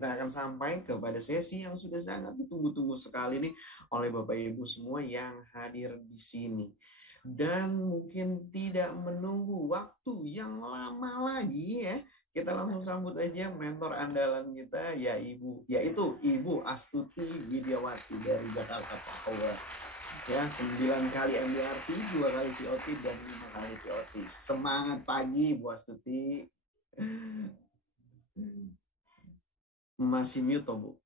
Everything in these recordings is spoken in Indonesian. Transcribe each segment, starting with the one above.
kita akan sampai kepada sesi yang sudah sangat ditunggu-tunggu sekali nih oleh Bapak Ibu semua yang hadir di sini. Dan mungkin tidak menunggu waktu yang lama lagi ya, kita langsung sambut aja mentor andalan kita yaitu Ibu Astuti Widiawati dari Jakarta Power. Ya, 9 kali MDRT, 2 kali COT, dan 5 kali TOT. Semangat pagi, Bu Astuti. Masih mute, Bu.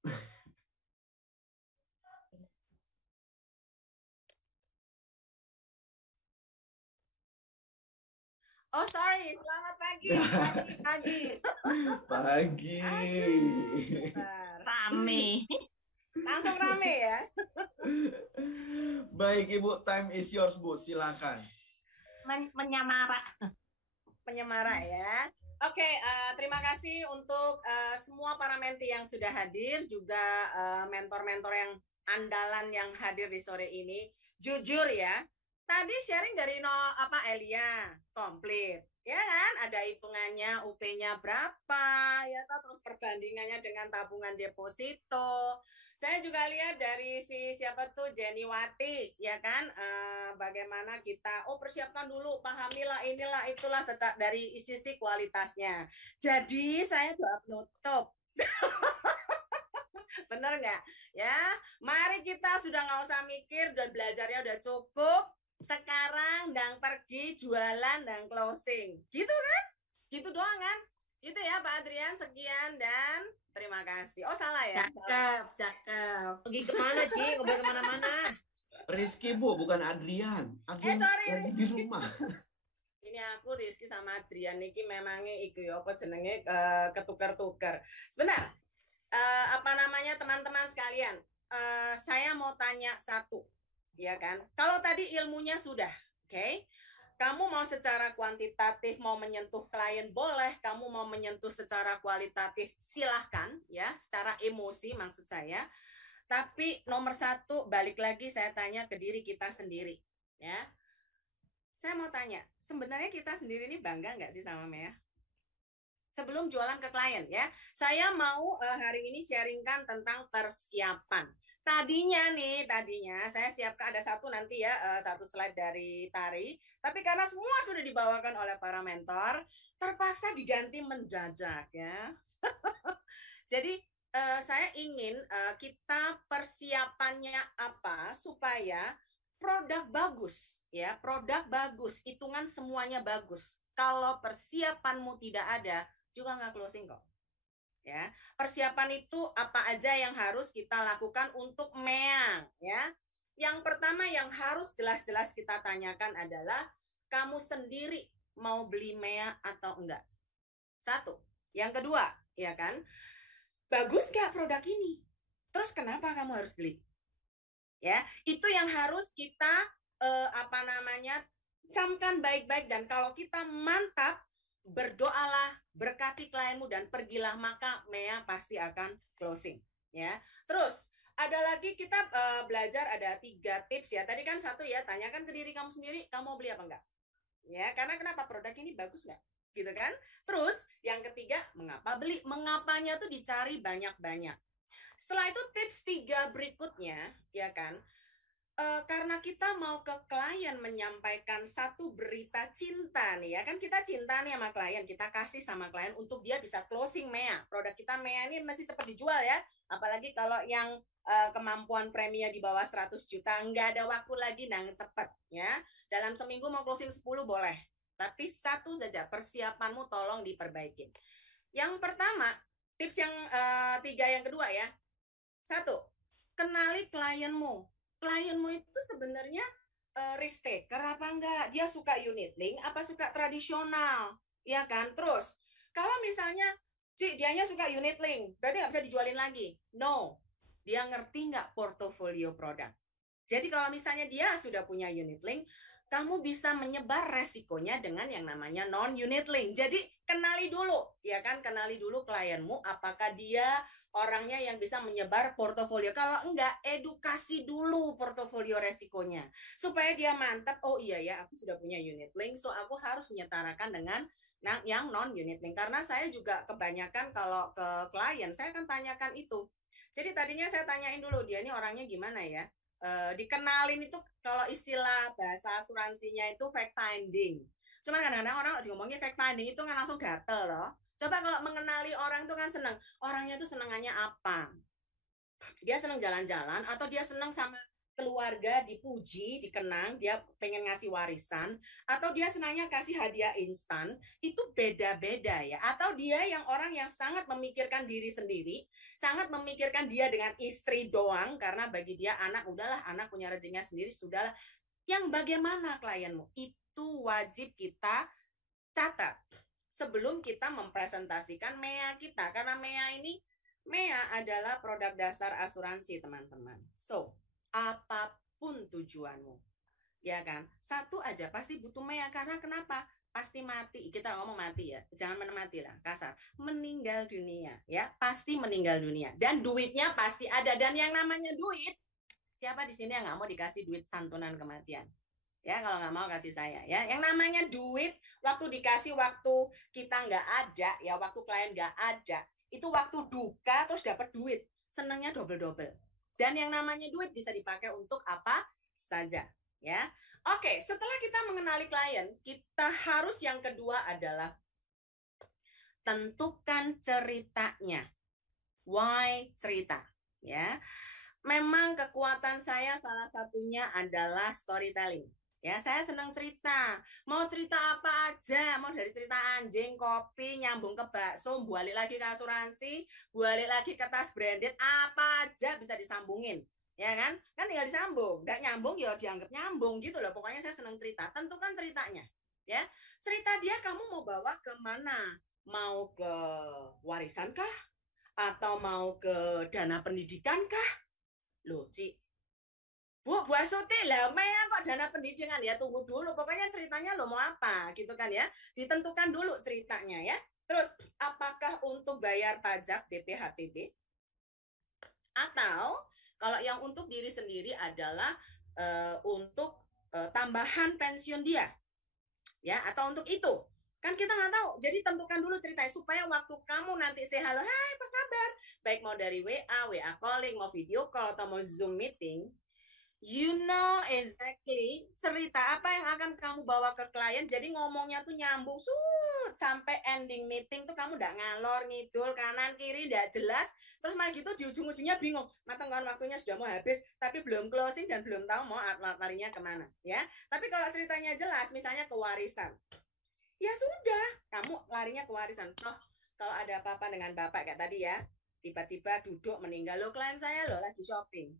Oh, sorry. Selamat pagi. Pagi. Pagi. Rame. Langsung rame ya. Baik, Ibu. Time is yours, Bu. Silakan. Menyamara. Penyemara ya. Oke, terima kasih untuk semua para menti yang sudah hadir, juga mentor-mentor yang andalan yang hadir di sore ini. Jujur ya, tadi sharing dari Elia, komplit. Ya kan, ada hitungannya UP-nya berapa, ya terus perbandingannya dengan tabungan deposito. Saya juga lihat dari siapa tuh Jenny Wati, ya kan, bagaimana kita persiapkan dulu, pahamilah inilah itulah dari sisi kualitasnya. Jadi saya doa penutup. Bener nggak? Ya, mari kita sudah nggak usah mikir, udah belajarnya udah cukup. Sekarang dan pergi jualan dan closing, gitu kan? Gitu doang kan? Gitu ya Pak Adrian, sekian dan terima kasih. Oh salah ya? Cakep. Pergi kemana, Ci? Nggak boleh kemana-mana. Rizky, Bu, bukan Adrian. Adrian sorry, lagi di rumah. Ini aku Rizky sama Adrian niki memangnya iku ya apa jenenge ketukar-tukar. Sebentar. Teman-teman sekalian, saya mau tanya satu, ya kan? Kalau tadi ilmunya sudah, oke? Kamu mau secara kuantitatif mau menyentuh klien boleh, kamu mau menyentuh secara kualitatif silahkan, ya, secara emosi maksud saya. Tapi nomor satu, balik lagi saya tanya ke diri kita sendiri, ya. Saya mau tanya, sebenarnya kita sendiri ini bangga nggak sih sama Mea? Sebelum jualan ke klien ya, saya mau hari ini sharingkan tentang persiapan. Tadinya saya siapkan ada satu nanti ya, satu slide dari Tari. Tapi karena semua sudah dibawakan oleh para mentor, terpaksa diganti mendadak ya. Jadi saya ingin kita persiapannya apa supaya produk bagus ya, produk bagus, hitungan semuanya bagus. Kalau persiapanmu tidak ada, juga nggak closing kok. Ya, persiapan itu apa aja yang harus kita lakukan untuk MEA ya. Yang pertama yang harus jelas-jelas kita tanyakan adalah kamu sendiri mau beli MEA atau enggak. Satu. Yang kedua, ya kan? Bagus nggak produk ini? Terus kenapa kamu harus beli? Ya, itu yang harus kita camkan baik-baik, dan kalau kita mantap, berdoalah, berkati klienmu dan pergilah, maka MEA pasti akan closing ya. Terus ada lagi kita belajar ada 3 tips ya. Tadi kan satu ya, tanyakan ke diri kamu sendiri, kamu mau beli apa enggak? Ya, karena kenapa produk ini bagus enggak? Gitu kan? Terus yang ketiga, mengapa beli? Mengapanya tuh dicari banyak-banyak. Setelah itu tips 3 berikutnya, ya kan? Karena kita mau ke klien menyampaikan satu berita cinta nih ya, kan kita cinta nih sama klien, kita kasih sama klien untuk dia bisa closing MEA. Produk kita MEA ini masih cepat dijual ya, apalagi kalau yang kemampuan preminya di bawah 100 juta, nggak ada waktu lagi dan cepat ya. Dalam seminggu mau closing 10 boleh, tapi satu saja, persiapanmu tolong diperbaiki. Yang pertama, tips yang 3 yang kedua ya. Satu, kenali klienmu. Klienmu itu sebenarnya risk taker apa enggak? Dia suka unit link apa suka tradisional? Ya kan? Terus, kalau misalnya dianya suka unit link, berarti nggak bisa dijualin lagi. No, dia ngerti nggak portofolio produk? Jadi kalau misalnya dia sudah punya unit link, kamu bisa menyebar resikonya dengan yang namanya non-unit link. Jadi kenali dulu, ya kan? Kenali dulu klienmu, apakah dia orangnya yang bisa menyebar portofolio. Kalau enggak, edukasi dulu portofolio resikonya. Supaya dia mantap, oh iya ya, aku sudah punya unit link, so aku harus menyetarakan dengan Nah, yang non unit link, karena saya juga kebanyakan kalau ke klien saya akan tanyakan itu. Jadi tadinya saya tanyain dulu dia ini orangnya gimana ya. Dikenalin itu kalau istilah bahasa asuransinya itu fact finding. Cuman kadang-kadang orang diomongin fact finding itu kan langsung gatel loh. Coba kalau mengenali orang itu kan senang. Orangnya itu senangannya apa? Dia senang jalan-jalan atau dia senang sama keluarga dipuji, dikenang, dia pengen ngasih warisan, atau dia senangnya kasih hadiah instan, itu beda-beda ya. Atau dia yang orang yang sangat memikirkan diri sendiri, sangat memikirkan dia dengan istri doang, karena bagi dia anak, udahlah anak punya rezekinya sendiri, sudahlah. Yang bagaimana klienmu? Itu wajib kita catat sebelum kita mempresentasikan MEA kita. Karena MEA adalah produk dasar asuransi, teman-teman. So, apapun tujuanmu, ya kan? Satu aja pasti butuh MEA, karena kenapa? Pasti mati. Kita ngomong mati ya, jangan mati lah, kasar. Meninggal dunia, ya pasti meninggal dunia. Dan duitnya pasti ada. Dan yang namanya duit, siapa di sini yang nggak mau dikasih duit santunan kematian? Ya, kalau nggak mau kasih saya ya. Yang namanya duit, waktu dikasih, waktu kita nggak ada, ya waktu klien nggak ada, itu waktu duka terus dapat duit, senangnya double-double. Dan yang namanya duit bisa dipakai untuk apa saja, ya. Oke, setelah kita mengenali klien, kita harus yang kedua adalah tentukan ceritanya. Why cerita, ya. Memang kekuatan saya salah satunya adalah storytelling. Ya, saya senang cerita. Mau cerita apa aja, mau dari cerita anjing, kopi, nyambung ke bakso, balik lagi ke asuransi, balik lagi ke tas branded, apa aja bisa disambungin. Ya kan? Kan tinggal disambung. Nggak nyambung ya dianggap nyambung gitu loh. Pokoknya saya senang cerita. Tentukan ceritanya. Ya. Cerita dia kamu mau bawa ke mana? Mau ke warisan kah? Atau mau ke dana pendidikan kah? Loh, Ci, Bu Asuti lah, Mea kok dana pendidikan ya, tunggu dulu. Pokoknya ceritanya lo mau apa gitu kan ya. Ditentukan dulu ceritanya ya. Terus apakah untuk bayar pajak BPHTB? Atau kalau yang untuk diri sendiri adalah untuk tambahan pensiun dia. Ya, atau untuk itu. Kan kita nggak tahu. Jadi tentukan dulu ceritanya supaya waktu kamu nanti say halo, hai apa kabar? Baik mau dari WA calling, mau video call atau mau Zoom meeting, you know exactly cerita apa yang akan kamu bawa ke klien. Jadi ngomongnya tuh nyambung sampai ending meeting tuh kamu nggak ngalor ngidul kanan kiri nggak jelas. Terus malah gitu di ujung-ujungnya bingung. Matenggan waktunya sudah mau habis tapi belum closing dan belum tahu mau larinya kemana ya. Tapi kalau ceritanya jelas, misalnya ke warisan, ya sudah kamu larinya ke warisan. Toh kalau ada apa-apa dengan bapak kayak tadi ya, tiba-tiba duduk meninggal, lo klien saya lo lagi shopping.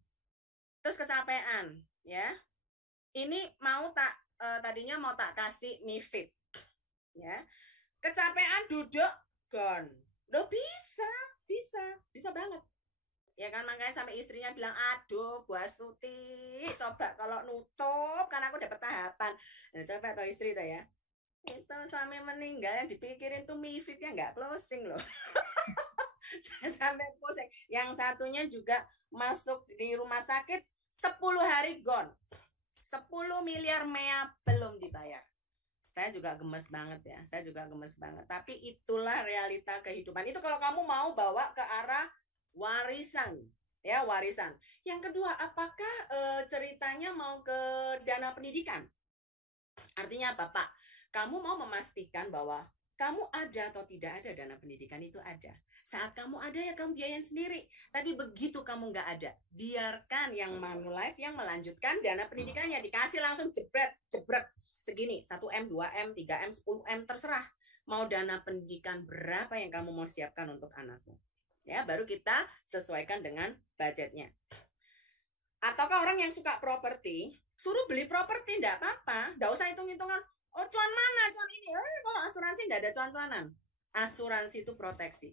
Terus kecapean, ya. Ini mau tadinya mau tak kasih MiFID, ya. Kecapean duduk, gone. Lo bisa banget. Ya kan, makanya sampai istrinya bilang, aduh Bu Asuti, coba kalau nutup, kan aku dapat tahapan. Nah, coba atau istri tuh ya. Itu suami meninggal yang dipikirin tuh MiFID-nya nggak closing loh. Sampai pusing. Yang satunya juga masuk di rumah sakit 10 hari gone. 10 miliar MEA belum dibayar. Saya juga gemes banget ya. Tapi itulah realita kehidupan. Itu kalau kamu mau bawa ke arah warisan. Ya, warisan. Yang kedua, apakah ceritanya mau ke dana pendidikan? Artinya apa, Pak? Kamu mau memastikan bahwa kamu ada atau tidak ada dana pendidikan, itu ada. Saat kamu ada ya kamu biayain sendiri. Tapi begitu kamu nggak ada, biarkan yang Manulife yang melanjutkan dana pendidikannya. Dikasih langsung jebrek. Segini, 1M, 2M, 3M, 10M, terserah. Mau dana pendidikan berapa yang kamu mau siapkan untuk anakmu. Ya, baru kita sesuaikan dengan budgetnya. Ataukah orang yang suka properti, suruh beli properti, enggak apa-apa. Enggak usah hitung-hitungan. Oh, cuan mana? Cuan ini. Kalau asuransi enggak ada cuan-cuanan. Asuransi itu proteksi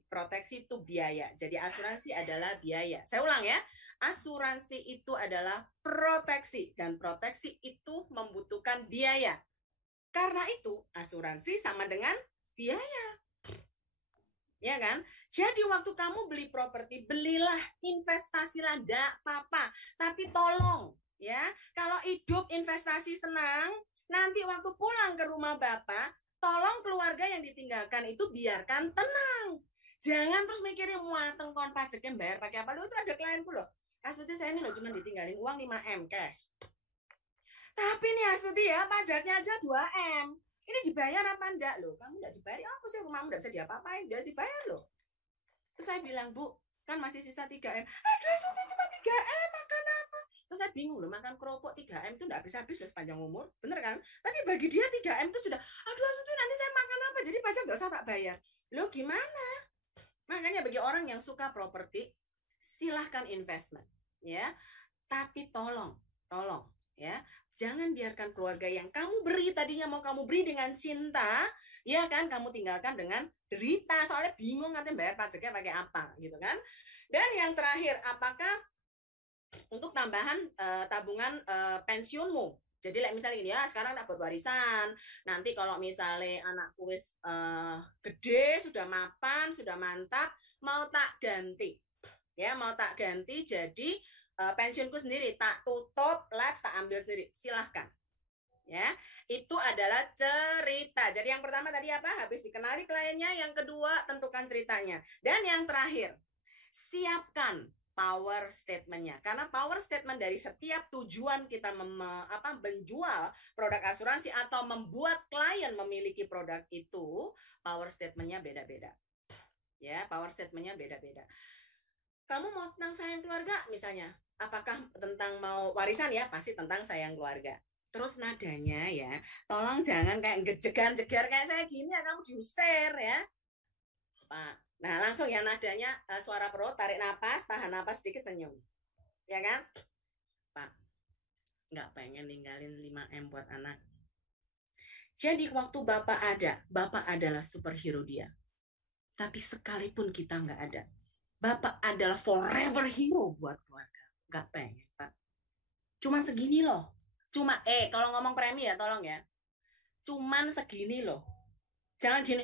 itu biaya. Jadi asuransi adalah biaya. Saya ulang ya, asuransi itu adalah proteksi dan proteksi itu membutuhkan biaya. Karena itu asuransi sama dengan biaya. Ya kan? Jadi waktu kamu beli properti, belilah, investasilah, enggak apa-apa. Tapi tolong ya, kalau hidup investasi senang, nanti waktu pulang ke rumah Bapak, tolong keluarga yang ditinggalkan itu biarkan tenang. Jangan terus mikirin muateng kon pajaknya bayar pakai apa. Lo itu ada klienku loh. Astuti saya ini loh cuma ditinggalin uang 5M cash. Tapi nih Astuti ya pajaknya aja 2M. Ini dibayar apa enggak loh? Kamu enggak dibayar apa sih, rumahmu enggak bisa diapa-apain, enggak dibayar loh. Terus saya bilang, Bu, kan masih sisa 3M. Aduh Astuti cuma 3M, makan apa? Terus saya bingung loh, makan kerupuk 3M itu enggak habis-habis loh sepanjang umur. Bener kan? Tapi bagi dia 3M itu sudah, aduh Astuti nanti saya makan apa? Jadi pajak enggak usah tak bayar. Loh gimana? Makanya bagi orang yang suka properti, silahkan investment, ya. Tapi tolong, ya, jangan biarkan keluarga yang kamu beri tadinya mau kamu beri dengan cinta, ya kan, kamu tinggalkan dengan derita. Soalnya bingung nanti bayar pajaknya pakai apa, gitu kan. Dan yang terakhir, apakah untuk tambahan tabungan pensiunmu? Jadi misalnya gini ya, sekarang tak buat warisan. Nanti kalau misalnya anakku wis gede, sudah mapan, sudah mantap, mau tak ganti. Ya, mau tak ganti jadi pensiunku sendiri, tak tutup, live tak ambil sendiri. Silahkan. Ya, itu adalah cerita. Jadi yang pertama tadi apa? Habis dikenali kliennya, yang kedua tentukan ceritanya. Dan yang terakhir, siapkan power statement-nya. Karena power statement dari setiap tujuan kita menjual produk asuransi atau membuat klien memiliki produk itu, power statement-nya beda-beda. Ya, power statement-nya beda-beda. Kamu mau tentang sayang keluarga misalnya, apakah tentang mau warisan ya? Pasti tentang sayang keluarga. Terus nadanya ya, tolong jangan kayak jegar-jegar kayak saya gini ya, kamu diusir ya. Pak. Nah, langsung ya nadanya suara perut, tarik napas, tahan napas sedikit, senyum. Ya kan? Pak, nggak pengen ninggalin 5M buat anak. Jadi waktu Bapak ada, Bapak adalah superhero dia. Tapi sekalipun kita nggak ada, Bapak adalah forever hero buat keluarga. Nggak pengen, Pak. Cuman segini loh. Kalau ngomong premi ya, tolong ya. Cuman segini loh. Jangan gini,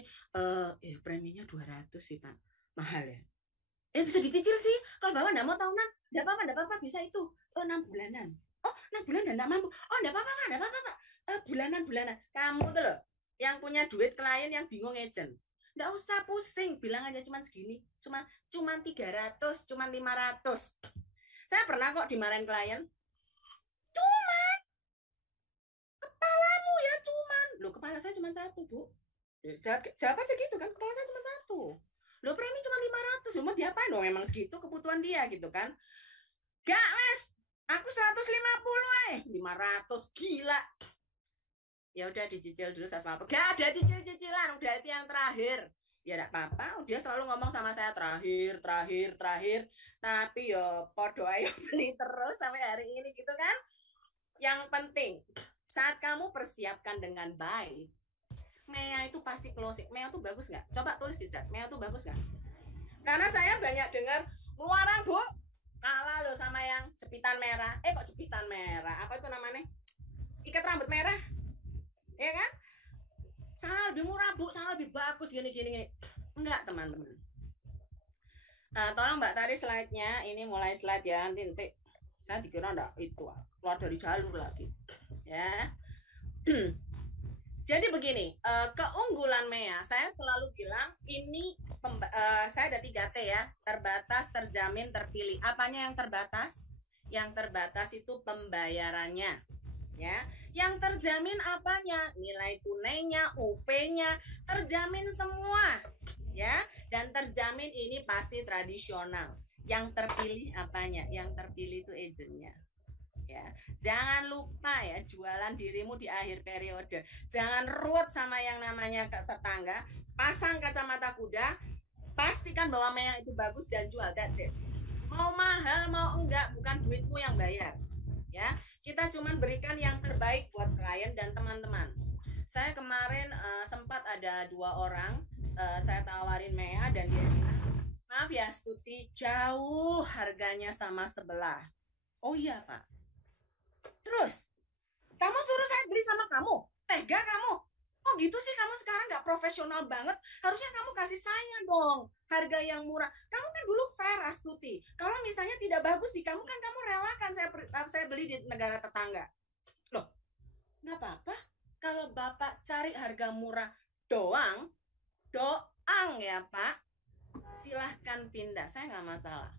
preminya 200 sih Pak, mahal ya. Bisa dicicil sih, kalau Bapak nggak mau tahunan, nggak apa-apa, bisa itu. 6 bulanan. 6 bulan nggak mampu. Nggak apa-apa, Pak. Bulanan. Kamu tuh loh, yang punya duit klien yang bingung agent. Nggak usah pusing, bilang aja cuman segini. Cuman 300, cuman 500. Saya pernah kok dimarahin klien. Cuman, kepalamu ya cuman. Loh, kepala saya cuma 1, Bu. Jawab aja gitu kan, kepala saya cuma 1. Loh, premi cuma 500. Mau diapain dong, emang segitu kebutuhan dia gitu kan. Gak wes, aku 150 500, gila. Ya udah dicicil dulu 150. Gak ada cicil-cicilan, udah itu yang terakhir. Ya enggak apa-apa, dia selalu ngomong sama saya terakhir. Tapi yo podo ayo beli terus sampai hari ini gitu kan. Yang penting, saat kamu persiapkan dengan baik, Mea itu pasti closing. Mea itu bagus nggak? Coba tulis di chat. Mea itu bagus nggak? Karena saya banyak dengar luaran Bu, kalah loh sama yang jepitan merah. Kok jepitan merah? Apa itu namanya? Ikat rambut merah, ya kan? Sana lebih murah Bu, sana lebih bagus gini. Enggak teman-teman. Tolong Mbak tarik slide-nya. Ini mulai slide ya. Nanti saya dikira enggak itu keluar dari jalur lagi. Ya. Jadi begini, keunggulan Mea, saya selalu bilang ini saya ada 3T ya, terbatas, terjamin, terpilih. Apanya yang terbatas? Yang terbatas itu pembayarannya, ya. Yang terjamin apanya? Nilai tunainya, UP-nya, terjamin semua, ya. Dan terjamin ini pasti tradisional. Yang terpilih apanya? Yang terpilih itu agentnya. Ya, jangan lupa ya, jualan dirimu di akhir periode. Jangan ruwet sama yang namanya tetangga. Pasang kacamata kuda, pastikan bahwa Mea itu bagus dan jual. That's it. Mau mahal mau enggak, bukan duitmu yang bayar. Ya, kita cuma berikan yang terbaik buat klien dan teman-teman. Saya kemarin sempat ada 2 orang, saya tawarin Mea dan dia bilang, maaf ya Stuti, jauh harganya sama sebelah. Oh iya Pak. Terus, kamu suruh saya beli sama kamu? Tega kamu? Kok gitu sih, kamu sekarang nggak profesional banget? Harusnya kamu kasih saya dong harga yang murah. Kamu kan dulu fair Astuti. Kalau misalnya tidak bagus di kamu kan kamu relakan saya beli di negara tetangga. Loh, nggak apa-apa. Kalau Bapak cari harga murah doang ya Pak, silahkan pindah, saya nggak masalah.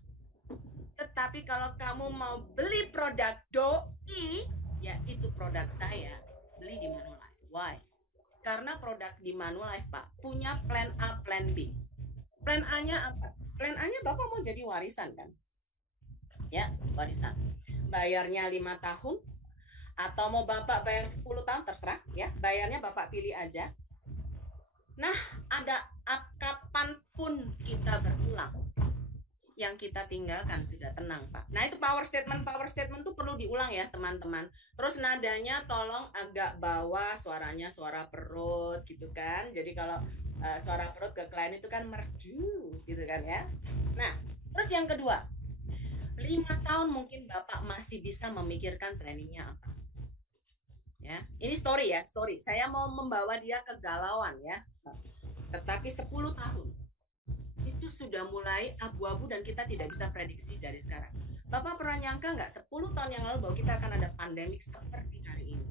Tetapi kalau kamu mau beli produk doi, ya itu produk saya, beli di Manulife. Why? Karena produk di Manulife Pak punya plan A, plan B. Plan A-nya apa? Plan A-nya Bapak mau jadi warisan kan? Ya, warisan. Bayarnya 5 tahun, atau mau Bapak bayar 10 tahun, terserah ya. Bayarnya Bapak pilih aja. Nah, ada kapanpun kita berulang, yang kita tinggalkan sudah tenang Pak. Nah itu power statement tuh perlu diulang ya teman-teman. Terus nadanya tolong agak bawah, suaranya suara perut gitu kan. Jadi kalau suara perut ke klien itu kan merdu gitu kan ya. Nah terus yang kedua, 5 tahun mungkin Bapak masih bisa memikirkan planningnya apa. Ya, ini story ya, story. Saya mau membawa dia ke galauan ya. Tetapi 10 tahun itu sudah mulai abu-abu dan kita tidak bisa prediksi dari sekarang. Bapak pernah nyangka nggak 10 tahun yang lalu bahwa kita akan ada pandemik seperti hari ini?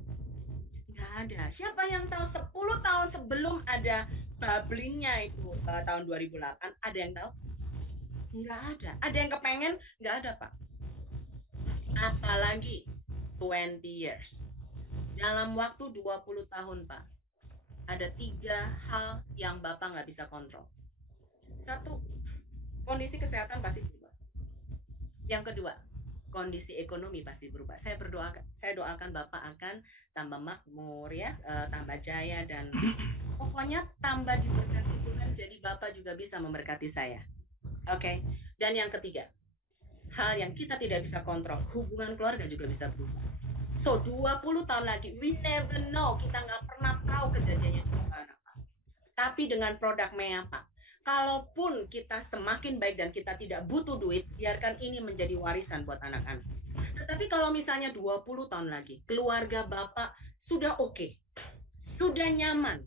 Nggak ada. Siapa yang tahu 10 tahun sebelum ada bubblingnya itu tahun 2008? Ada yang tahu? Nggak ada. Ada yang kepengen? Nggak ada Pak. Apalagi 20 years. Dalam waktu 20 tahun Pak, ada 3 hal yang Bapak nggak bisa kontrol. 1, kondisi kesehatan pasti berubah. Yang kedua, kondisi ekonomi pasti berubah. Saya doakan Bapak akan tambah makmur ya, tambah jaya, dan pokoknya tambah diberkati Tuhan. Jadi Bapak juga bisa memberkati saya. Oke. Dan yang ketiga, hal yang kita tidak bisa kontrol, hubungan keluarga juga bisa berubah. So 20 tahun lagi, we never know, kita nggak pernah tahu kejadiannya itu bakalan apa. Tapi dengan produk Mea Pak, kalaupun kita semakin baik dan kita tidak butuh duit, biarkan ini menjadi warisan buat anak-anak. Tetapi kalau misalnya 20 tahun lagi, keluarga Bapak sudah oke, sudah nyaman.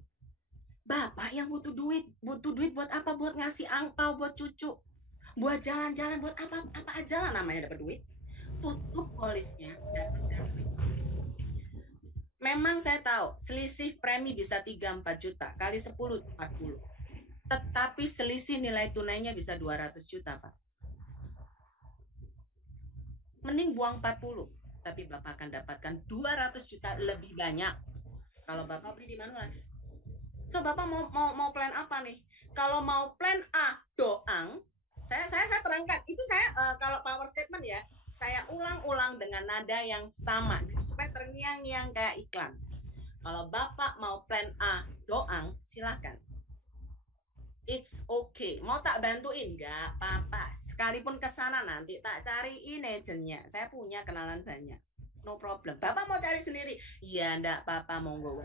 Bapak yang butuh duit buat apa? Buat ngasih angpau buat cucu, buat jalan-jalan, buat apa aja lah namanya dapat duit. Tutup polisnya, dapatkan duit. Memang saya tahu selisih premi bisa 3-4 juta, kali 10 40. Tetapi selisih nilai tunainya bisa 200 juta, Pak. Mending buang 40, tapi Bapak akan dapatkan 200 juta lebih banyak kalau Bapak beli di Manulife. So Bapak mau plan apa nih? Kalau mau plan A doang, saya terangkan. Itu saya kalau power statement ya, saya ulang-ulang dengan nada yang sama jadi supaya terngiang-ngiang kayak iklan. Kalau Bapak mau plan A doang, silakan. It's okay. Mau tak bantuin? Nggak apa-apa. Sekalipun ke sana nanti tak cariin agentnya. Saya punya kenalan banyak. No problem. Bapak mau cari sendiri? Iya, enggak apa-apa, monggo.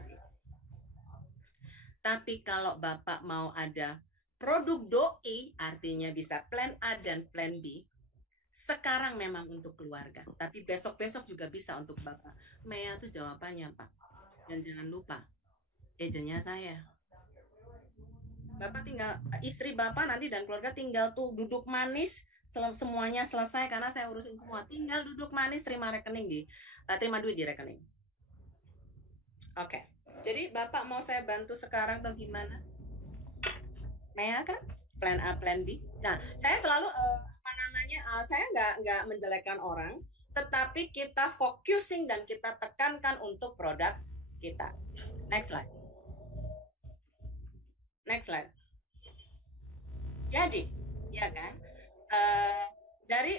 Tapi kalau Bapak mau ada produk doi, artinya bisa plan A dan plan B. Sekarang memang untuk keluarga, tapi besok-besok juga bisa untuk Bapak. Mea itu jawabannya, Pak. Dan jangan lupa, agentnya saya. Bapak tinggal, istri Bapak nanti dan keluarga tinggal tuh duduk manis, semuanya selesai karena saya urusin semua. Tinggal duduk manis, terima duit di rekening. Oke. Jadi Bapak mau saya bantu sekarang atau gimana? Mea kan? Plan A, plan B. Nah, saya selalu saya nggak menjelekkan orang, tetapi kita focusing dan kita tekankan untuk produk kita. Next slide. Next slide. Jadi, ya kan? Dari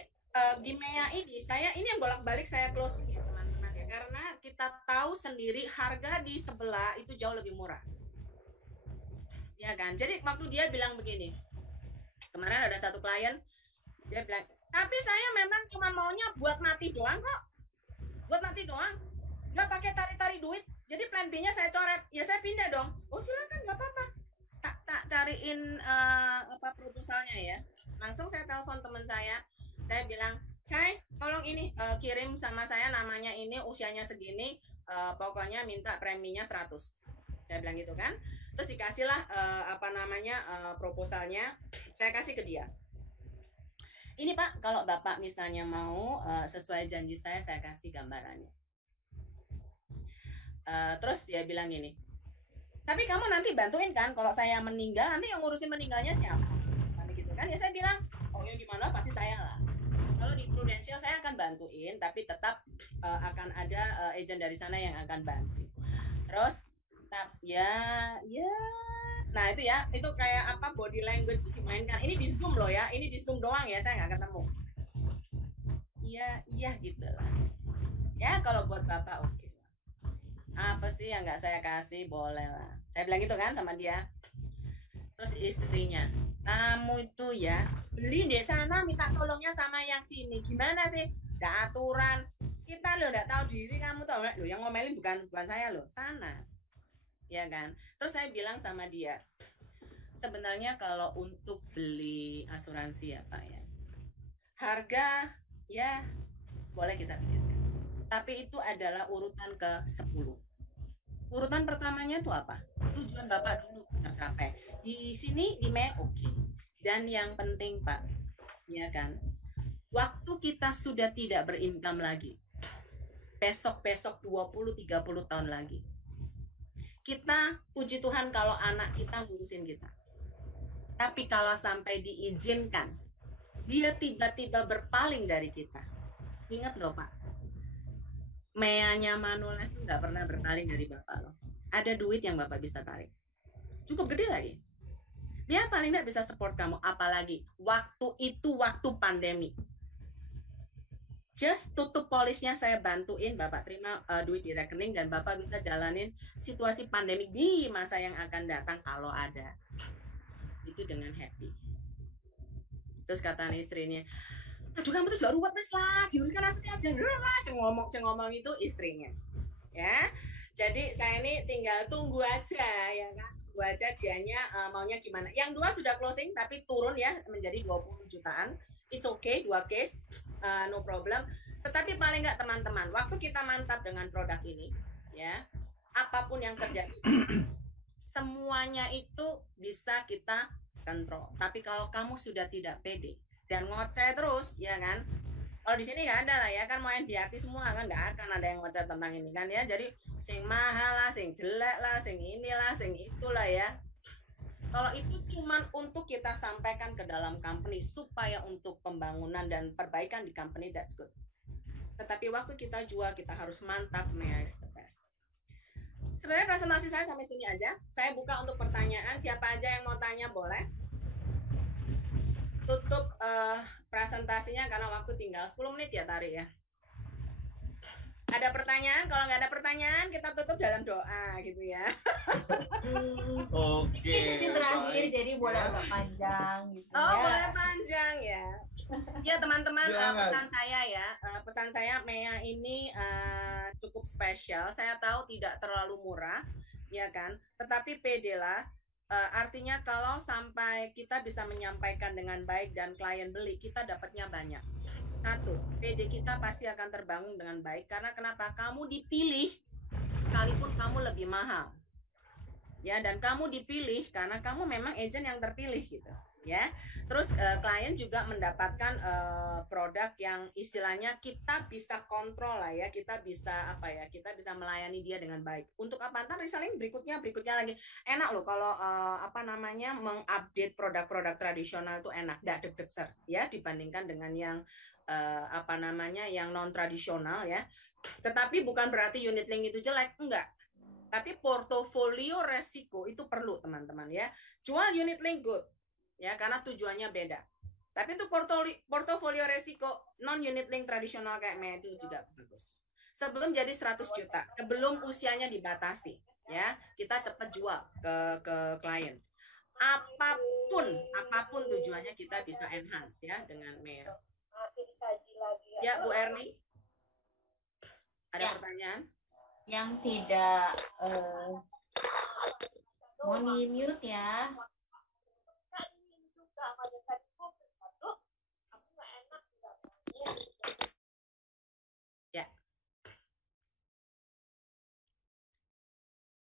di Mea ini, ini yang bolak-balik saya closing ya teman-teman ya, karena kita tahu sendiri harga di sebelah itu jauh lebih murah. Ya kan? Jadi waktu dia bilang begini, kemarin ada satu klien, dia bilang, tapi saya memang cuma maunya buat nanti doang kok. Buat nanti doang. Nggak pakai tarik-tarik duit. Jadi plan B-nya saya coret. Ya saya pindah dong. Oh silakan, nggak apa-apa. Tak cariin proposalnya ya. Langsung saya telepon teman saya. Saya bilang, Cai, tolong ini kirim sama saya namanya ini, usianya segini, pokoknya minta preminya 100. Saya bilang gitu kan. Terus dikasihlah proposalnya, saya kasih ke dia. Ini Pak, kalau Bapak misalnya mau sesuai janji saya kasih gambarannya. Terus dia bilang gini, Tapi kamu nanti bantuin kan, kalau saya meninggal nanti yang ngurusin meninggalnya siapa? Nanti gitu kan, ya saya bilang, oh yang dimana pasti saya lah. Kalau di Prudential saya akan bantuin, tapi tetap akan ada agent dari sana yang akan bantu. Terus, ya, nah itu ya, itu kayak apa body language dimainkan. Ini di Zoom loh ya, ini di Zoom doang ya, saya nggak ketemu. Iya gitu lah. Ya kalau buat Bapak oke. Apa sih yang nggak saya kasih, boleh lah. Saya bilang gitu kan sama dia. Terus istrinya, kamu itu ya beli di sana minta tolongnya sama yang sini. Gimana sih? Nggak aturan. Kita lo nggak tahu diri, kamu tahu nggak? Lo yang ngomelin bukan saya lo, sana. Ya kan? Terus saya bilang sama dia, sebenarnya kalau untuk beli asuransi ya Pak ya, harga ya boleh kita pikirkan. Tapi itu adalah urutan ke-10. Urutan pertamanya itu apa? Tujuan Bapak dulu tercapai. Di sini di Mei oke. Dan yang penting Pak, ya kan, waktu kita sudah tidak berincome lagi, besok-besok 20-30 tahun lagi, kita puji Tuhan kalau anak kita ngurusin kita. Tapi kalau sampai diizinkan, dia tiba-tiba berpaling dari kita. Ingat loh Pak, Meanya Manula itu nggak pernah berpaling dari Bapak loh. Ada duit yang Bapak bisa tarik. Cukup gede lagi. Dia paling nggak bisa support kamu. Apalagi waktu itu waktu pandemi. Just tutup polisnya saya bantuin, Bapak terima duit di rekening dan Bapak bisa jalanin situasi pandemi di masa yang akan datang kalau ada. Itu dengan happy. Terus kata istrinya, aduh kamu tuh juga ruwet wes lah, diberikan asli aja lah. Saya ngomong itu istrinya. Ya, jadi saya ini tinggal tunggu aja ya kan, tunggu aja dianya maunya gimana. Yang 2 sudah closing tapi turun ya menjadi 20 jutaan. It's okay, 2 case, no problem. Tetapi paling nggak teman-teman, waktu kita mantap dengan produk ini ya, apapun yang terjadi, semuanya itu bisa kita kontrol. Tapi kalau kamu sudah tidak pede dan ngoceh terus ya kan, kalau di sini nggak ada lah ya kan, main BRT semua kan, nggak akan ada yang ngoceh tentang ini kan ya. Jadi sing mahal lah, sing jelek lah, sing inilah, sing itulah ya. Kalau itu cuman untuk kita sampaikan ke dalam company supaya untuk pembangunan dan perbaikan di company, that's good. Tetapi waktu kita jual, kita harus mantap, Mea is the best. Sebenarnya presentasi saya sampai sini aja. Saya buka untuk pertanyaan, siapa aja yang mau tanya boleh. Tutup presentasinya karena waktu tinggal 10 menit ya Tari ya. Ada pertanyaan? Kalau nggak ada pertanyaan, kita tutup dalam doa gitu ya. Oke. Ini sesi terakhir, baik. jadi boleh agak panjang gitu Oh, ya. boleh panjang ya. Ya teman-teman, pesan saya Mea ini cukup spesial. Saya tahu tidak terlalu murah, ya kan? Tetapi pedelah. Artinya kalau sampai kita bisa menyampaikan dengan baik dan klien beli, kita dapatnya banyak. 1, PD kita pasti akan terbangun dengan baik. Karena kenapa? Kamu dipilih, sekalipun kamu lebih mahal. Ya, dan kamu dipilih karena kamu memang agent yang terpilih gitu. Ya, terus klien juga mendapatkan produk yang istilahnya kita bisa kontrol lah ya, kita bisa kita bisa melayani dia dengan baik. Untuk apa? Ntar reselling berikutnya lagi enak loh kalau mengupdate produk-produk tradisional itu enak, nggak deg-deger ya dibandingkan dengan yang yang non tradisional ya. Tetapi bukan berarti unit link itu jelek, enggak. Tapi portofolio resiko itu perlu teman-teman ya. Jual unit link good. Ya, karena tujuannya beda. Tapi untuk portofolio resiko non unit link tradisional kayak Mea itu juga bagus. Sebelum jadi 100 juta, sebelum usianya dibatasi, ya, kita cepat jual ke klien. Apapun tujuannya kita bisa enhance ya dengan Mea. Ya, Bu Erni. Ada pertanyaan? Yang tidak mau di-mute ya.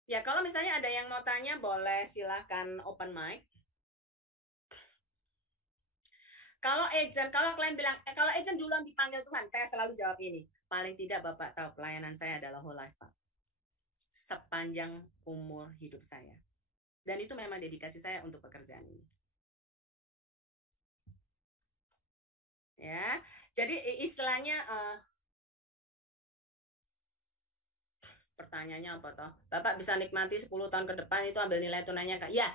Ya, kalau misalnya ada yang mau tanya, boleh silahkan open mic. Kalau klien bilang, kalau agent duluan dipanggil Tuhan, saya selalu jawab ini. Paling tidak Bapak tahu pelayanan saya adalah whole life, Pak. sepanjang umur hidup saya. Dan itu memang dedikasi saya untuk pekerjaan ini. Ya, jadi istilahnya pertanyaannya apa toh? Bapak bisa nikmati 10 tahun ke depan itu ambil nilai tunainya Kak? Ya.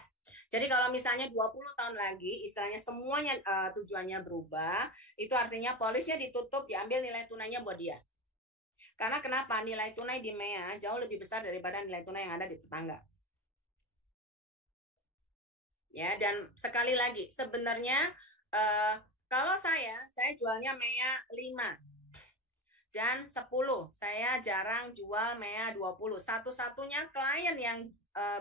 Jadi kalau misalnya 20 tahun lagi istilahnya semuanya tujuannya berubah, itu artinya polisnya ditutup, diambil nilai tunainya buat dia. Karena kenapa? Nilai tunai di MEA jauh lebih besar daripada nilai tunai yang ada di tetangga. Ya, dan sekali lagi sebenarnya kalau saya jualnya MEA 5 dan 10. Saya jarang jual MEA 20. Satu-satunya klien yang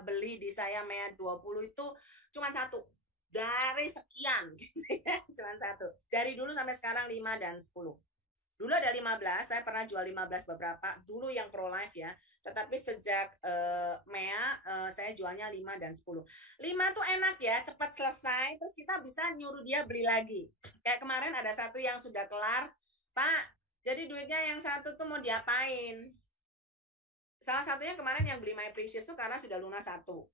beli di saya MEA 20 itu cuma satu. Dari sekian, cuma satu. Dari dulu sampai sekarang 5 dan 10. Dulu ada 15, saya pernah jual 15 beberapa, dulu yang pro life ya. Tetapi sejak MEA saya jualnya 5 dan 10. 5 tuh enak ya, cepat selesai, terus kita bisa nyuruh dia beli lagi. Kayak kemarin ada satu yang sudah kelar, Pak, jadi duitnya yang satu tuh mau diapain? Salah satunya kemarin yang beli My Precious tuh karena sudah lunas satu.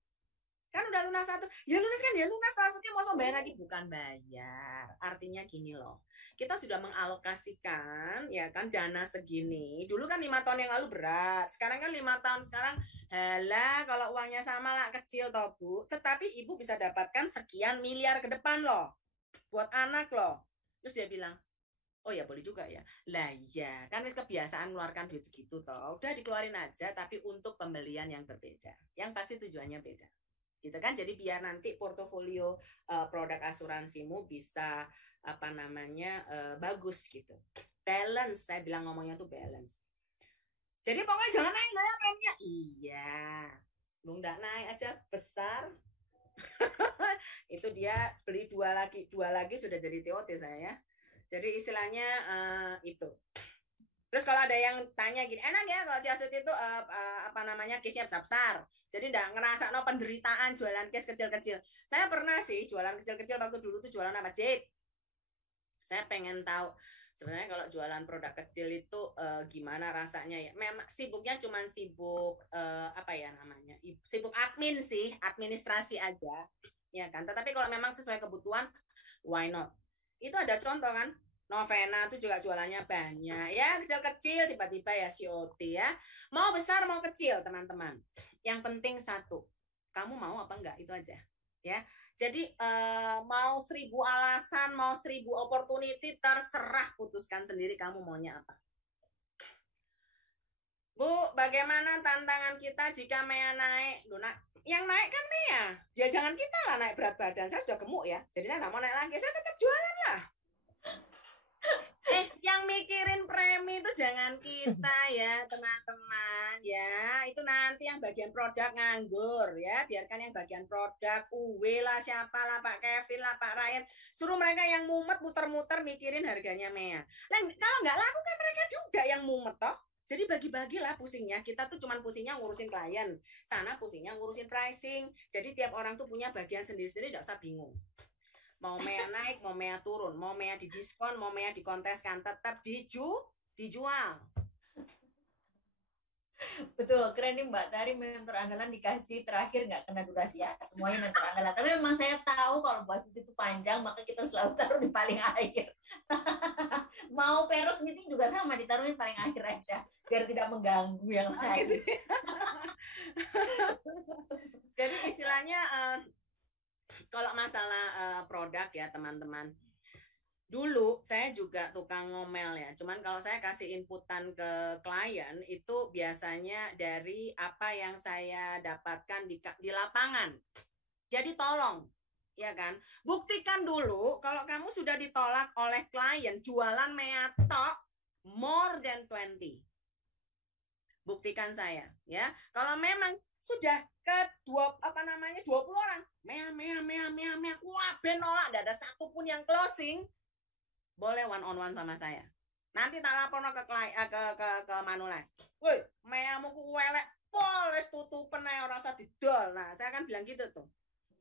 Kan udah lunas satu, ya lunas kan ya lunas, salah satunya mau bayar lagi, bukan bayar. Artinya gini loh, kita sudah mengalokasikan ya kan dana segini. Dulu kan 5 tahun yang lalu berat, sekarang kan 5 tahun sekarang, halah kalau uangnya sama lah kecil toh Bu, tetapi ibu bisa dapatkan sekian miliar ke depan loh, buat anak loh. Terus dia bilang, oh ya boleh juga ya. Lah ya, kan kebiasaan mengeluarkan duit segitu toh. Udah dikeluarin aja tapi untuk pembelian yang berbeda. Yang pasti tujuannya beda. Gitu kan, jadi biar nanti portofolio produk asuransimu bisa bagus gitu, balance. Saya bilang ngomongnya tuh balance. Jadi pokoknya jangan naik ya preminya. Iya, lu nggak naik aja besar. Itu dia beli dua lagi sudah jadi TOT saya. Jadi istilahnya itu. Terus kalau ada yang tanya gini, enak ya kalau Ciasut itu case-nya besar. Jadi enggak ngerasa penderitaan jualan case kecil-kecil. Saya pernah sih jualan kecil-kecil waktu dulu tuh jualan apa, Jade. Saya pengen tahu sebenarnya kalau jualan produk kecil itu gimana rasanya ya. Memang sibuknya cuman sibuk sibuk admin sih, administrasi aja. Ya kan. Tetapi kalau memang sesuai kebutuhan, why not? Itu ada contoh kan. Novena itu juga jualannya banyak ya, kecil-kecil tiba-tiba ya COT ya, mau besar mau kecil teman-teman, yang penting satu, kamu mau apa enggak, itu aja ya. Jadi mau 1000 alasan, mau 1000 opportunity, terserah, putuskan sendiri kamu maunya apa. Bu, bagaimana tantangan kita jika MEA naik? Yang naik kan MEA, ya jangan kita lah naik berat badan, saya sudah gemuk ya, jadi saya nggak mau naik lagi, saya tetap jualan lah. Yang mikirin premi itu jangan kita ya teman-teman ya, itu nanti yang bagian produk nganggur ya, biarkan yang bagian produk Uwe lah, siapa lah, Pak Kevin lah, Pak Ryan, suruh mereka yang mumet muter-muter mikirin harganya MEA. Kalau nggak laku kan mereka juga yang mumet toh. Jadi bagi-bagilah pusingnya, kita tuh cuman pusingnya ngurusin klien, sana pusingnya ngurusin pricing, jadi tiap orang tuh punya bagian sendiri-sendiri, nggak usah bingung. Mau MEA naik, mau MEA turun, mau MEA di diskon, mau MEA dikonteskan, tetap dijual. Betul, keren nih Mbak Tari, mentor andalan dikasih terakhir nggak kena durasi ya, semuanya mentor andalan. Tapi memang saya tahu kalau budget itu panjang, maka kita selalu taruh di paling akhir. Mau peros meeting juga sama, ditaruhin paling akhir aja, biar tidak mengganggu yang lain. Jadi istilahnya kalau masalah produk ya teman-teman, dulu saya juga tukang ngomel ya, cuman kalau saya kasih inputan ke klien itu biasanya dari apa yang saya dapatkan di lapangan. Jadi tolong, ya kan, buktikan dulu kalau kamu sudah ditolak oleh klien jualan MEA tok more than 20. Buktikan saya ya. Kalau memang sudah ke 20 orang, MEA, wah benolak, tidak ada satupun yang closing, boleh one on one sama saya. Nanti tak lapor ke Manulife. Woi, MEA-mu ku welek pol wis tutupen ae ora usah didol. Nah, saya kan bilang gitu tuh.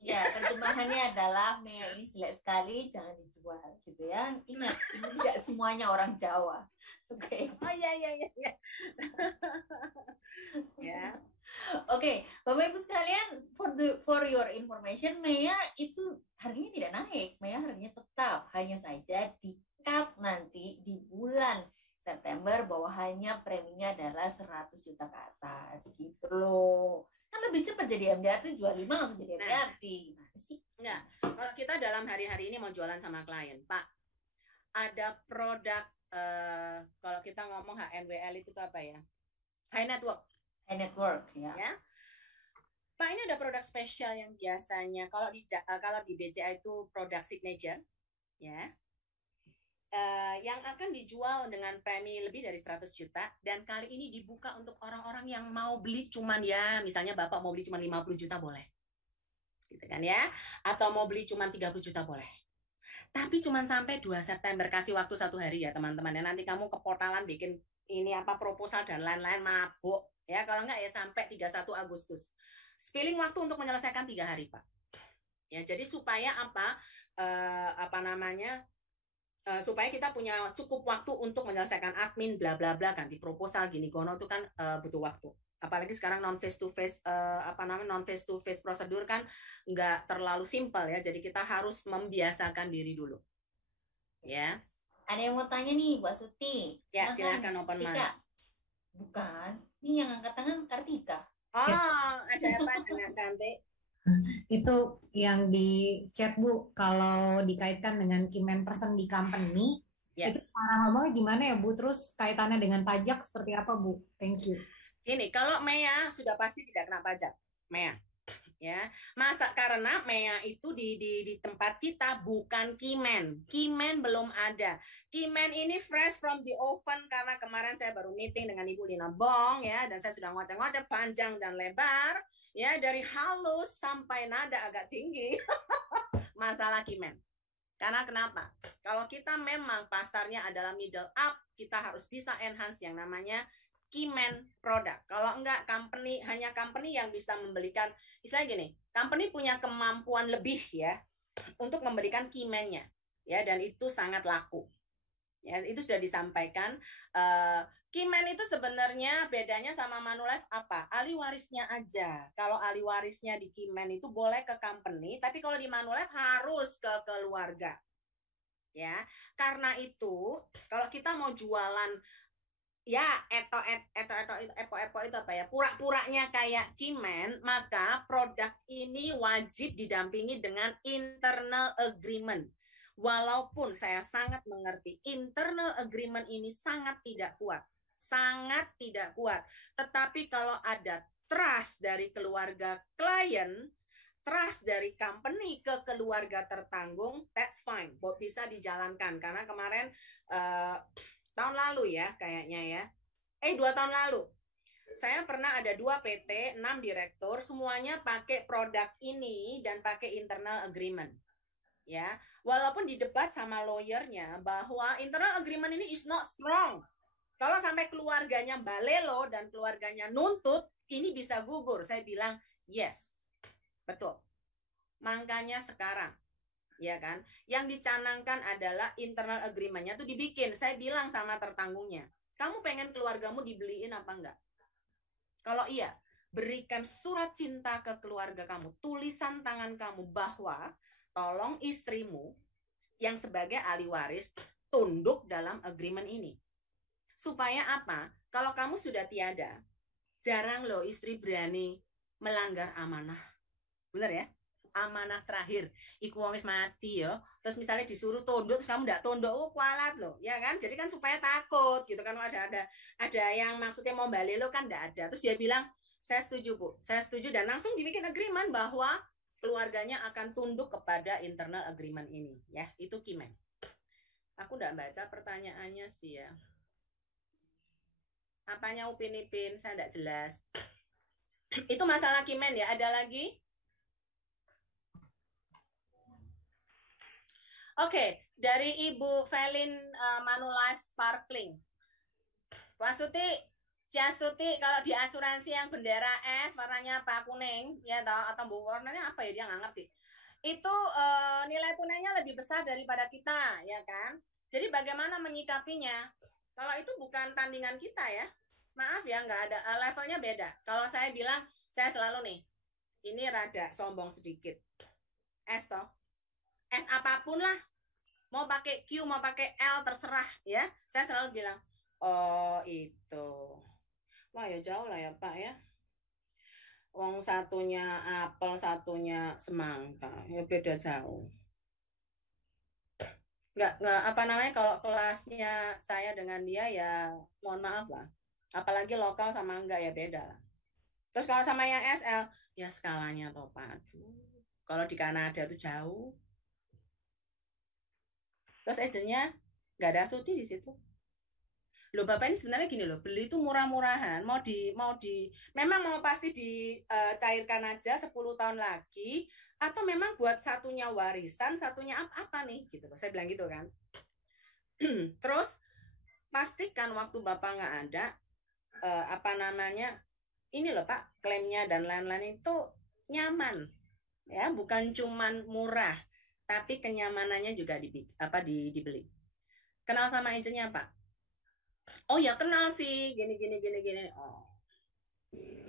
Ya, terjemahannya adalah Mea ini jelek sekali, jangan dijual gitu ya. Ingat, ini tidak semuanya orang Jawa. Oke. Oh iya iya iya. Iya. Ya. Oke, Bapak Ibu sekalian, for your information, Mea itu harganya tidak naik. Mea harganya tetap, hanya saja di cut nanti di bulan September bawahannya preminya adalah 100 juta ke atas gitu loh. Kan lebih cepat jadi MDRT, jual 5 langsung jadi MDRT. Gimana sih? Enggak. Kalau kita dalam hari-hari ini mau jualan sama klien, Pak, ada produk kalau kita ngomong HNWL itu apa ya? High network. High network ya. Ya. Pak, ini ada produk spesial yang biasanya kalau di BCA itu produk signature, ya. Yang akan dijual dengan premi lebih dari 100 juta dan kali ini dibuka untuk orang-orang yang mau beli cuman ya misalnya Bapak mau beli cuman 50 juta boleh gitu kan ya, atau mau beli cuman 30 juta boleh, tapi cuman sampai 2 September, kasih waktu 1 hari ya teman-teman ya, nanti kamu ke portalan bikin ini apa proposal dan lain-lain mabuk ya, kalau enggak ya sampai 31 Agustus spilling waktu untuk menyelesaikan 3 hari Pak ya, jadi supaya apa namanya supaya kita punya cukup waktu untuk menyelesaikan admin bla bla bla, ganti proposal gini gono itu kan butuh waktu, apalagi sekarang non face to face prosedur kan nggak terlalu simpel ya, jadi kita harus membiasakan diri dulu ya. Ada yang mau tanya nih Bu Asuti? Ya silakan open mic. Bukan, ini yang angkat tangan Kartika. Oh ada apa dengan cantik? Itu yang di chat Bu, kalau dikaitkan dengan key man person di company, Ya. itu cara ngomongnya gimana ya Bu? Terus kaitannya dengan pajak seperti apa Bu? Thank you. Ini kalau Mea sudah pasti tidak kena pajak, Mea. Ya, masa karena Mea itu di tempat kita bukan keyman belum ada. Keyman ini fresh from the oven karena kemarin saya baru meeting dengan Ibu Lina Bong ya, dan saya sudah ngoceh-ngoceh panjang dan lebar ya, dari halus sampai nada agak tinggi masalah keyman. Karena kenapa? Kalau kita memang pasarnya adalah middle up, kita harus bisa enhance yang namanya keyman produk. Kalau enggak, hanya company yang bisa membelikan, istilahnya gini, company punya kemampuan lebih ya untuk memberikan keyman-nya ya, dan itu sangat laku. Ya, itu sudah disampaikan. Keyman itu sebenarnya bedanya sama Manulife apa? Ahli warisnya aja. Kalau ahli warisnya di Keyman itu boleh ke company, tapi kalau di Manulife harus ke keluarga. Ya, karena itu kalau kita mau jualan ya epo itu apa ya, pura-puranya kayak Keyman, maka produk ini wajib didampingi dengan internal agreement. Walaupun saya sangat mengerti internal agreement ini sangat tidak kuat, tetapi kalau ada trust dari keluarga klien, trust dari company ke keluarga tertanggung, that's fine, bisa dijalankan. Karena kemarin tahun lalu ya kayaknya ya, 2 tahun lalu saya pernah ada 2 PT, 6 direktur, semuanya pakai produk ini dan pakai internal agreement ya, walaupun didebat sama lawyernya bahwa internal agreement ini is not strong, kalau sampai keluarganya balelo dan keluarganya nuntut ini bisa gugur. Saya bilang yes, betul, makanya sekarang ya kan, yang dicanangkan adalah internal agreement-nya tuh dibikin. Saya bilang sama tertanggungnya, kamu pengen keluargamu dibeliin apa enggak? Kalau iya, berikan surat cinta ke keluarga kamu, tulisan tangan kamu bahwa tolong istrimu yang sebagai ahli waris tunduk dalam agreement ini. Supaya apa? Kalau kamu sudah tiada, jarang loh istri berani melanggar amanah. Benar ya? Amanah terakhir, iku wong wis mati ya, terus misalnya disuruh tunduk terus kamu enggak tunduk, kualat loh ya kan, jadi kan supaya takut gitu kan, ada yang maksudnya mau balik lo kan enggak ada. Terus dia bilang saya setuju Bu, saya setuju, dan langsung dibikin agreement bahwa keluarganya akan tunduk kepada internal agreement ini ya, itu Keyman. Aku enggak baca pertanyaannya sih ya, apanya Upin Ipin, saya enggak jelas. Itu masalah Keyman ya. Ada lagi? Oke, dari Ibu Velin Manulife Sparkling. Pak Suti, Ciastuti, kalau di asuransi yang bendera S warnanya apa, kuning ya atau warnanya apa ya, dia nggak ngerti. Itu nilai tunainya lebih besar daripada kita, ya kan? Jadi bagaimana menyikapinya? Kalau itu bukan tandingan kita ya, maaf ya, nggak ada, levelnya beda. Kalau saya bilang, saya selalu nih, ini rada sombong sedikit. S toh, S apapun lah, mau pakai Q, mau pakai L, terserah ya. Saya selalu bilang, oh itu. Wah ya jauh lah ya Pak ya. Wong satunya apel, satunya semangka, ya beda jauh. Nggak apa namanya, kalau kelasnya saya dengan dia ya mohon maaf lah. Apalagi lokal sama enggak ya beda lah. Terus kalau sama yang SL, ya skalanya toh padu. Kalau di Kanada tuh jauh. Terus agentnya nggak ada Suti di situ. Loh Bapak ini sebenarnya gini loh, beli itu murah-murahan, mau di memang mau pasti dicairkan aja 10 tahun lagi, atau memang buat satunya warisan, satunya apa nih gitu loh. Saya bilang gitu kan. Terus pastikan waktu Bapak nggak ada, apa namanya, ini loh Pak, klaimnya dan lain-lain itu nyaman ya, bukan cuman murah, tapi kenyamanannya juga dibeli. Kenal sama agentnya Pak? Oh ya kenal sih, gini. Oh.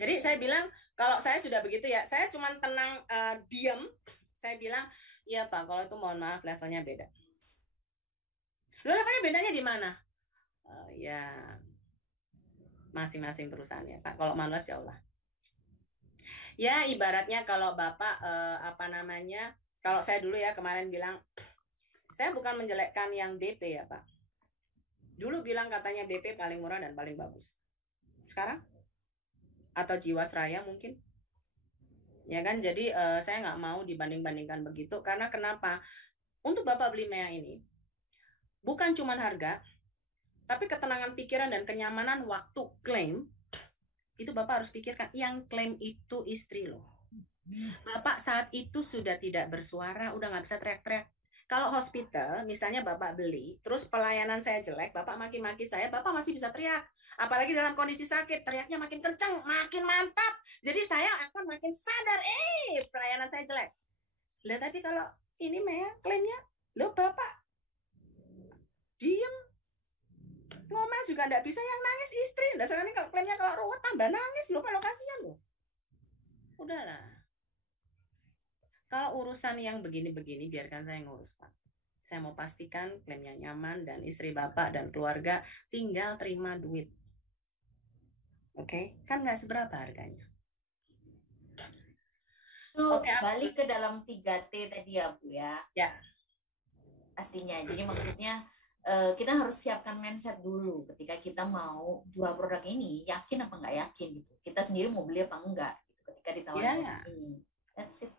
Jadi saya bilang, kalau saya sudah begitu ya, saya cuma tenang, diam. Saya bilang, iya Pak, kalau itu mohon maaf levelnya beda. Loh levelnya bedanya di mana? Ya masing-masing perusahaan ya Pak. Kalau maaf jauh lah. Ya ibaratnya kalau Bapak apa namanya, kalau saya dulu ya kemarin bilang, saya bukan menjelekkan yang BP ya Pak. Dulu bilang katanya BP paling murah dan paling bagus. Sekarang? Atau Jiwasraya mungkin? Ya kan, jadi saya nggak mau dibanding-bandingkan begitu. Karena kenapa? Untuk Bapak beli MEA ini, bukan cuma harga, tapi ketenangan pikiran dan kenyamanan waktu klaim, itu Bapak harus pikirkan, yang klaim itu istri loh. Bapak saat itu sudah tidak bersuara, udah nggak bisa teriak-teriak. Kalau hospital, misalnya Bapak beli, terus pelayanan saya jelek, Bapak maki-maki saya, Bapak masih bisa teriak. Apalagi dalam kondisi sakit, teriaknya makin kenceng, makin mantap. Jadi saya akan makin sadar, pelayanan saya jelek. Lihat tapi kalau ini Mea, klaimnya, loh Bapak, diem. Ngomel juga nggak bisa, yang nangis istri. Dasarnya kalau klaimnya kalau ruwet, tambah nangis loh, kalau kasihan loh. Udahlah. Kalau urusan yang begini-begini, biarkan saya ngurus, Pak. Saya mau pastikan klaimnya nyaman dan istri Bapak dan keluarga tinggal terima duit. Oke? Kan nggak seberapa harganya. Itu balik ke dalam 3T tadi ya, Bu ya? Ya. Pastinya. Jadi maksudnya kita harus siapkan mindset dulu ketika kita mau jual produk ini, yakin apa nggak yakin gitu. Kita sendiri mau beli apa enggak gitu ketika ditawarin produk ini. That's it.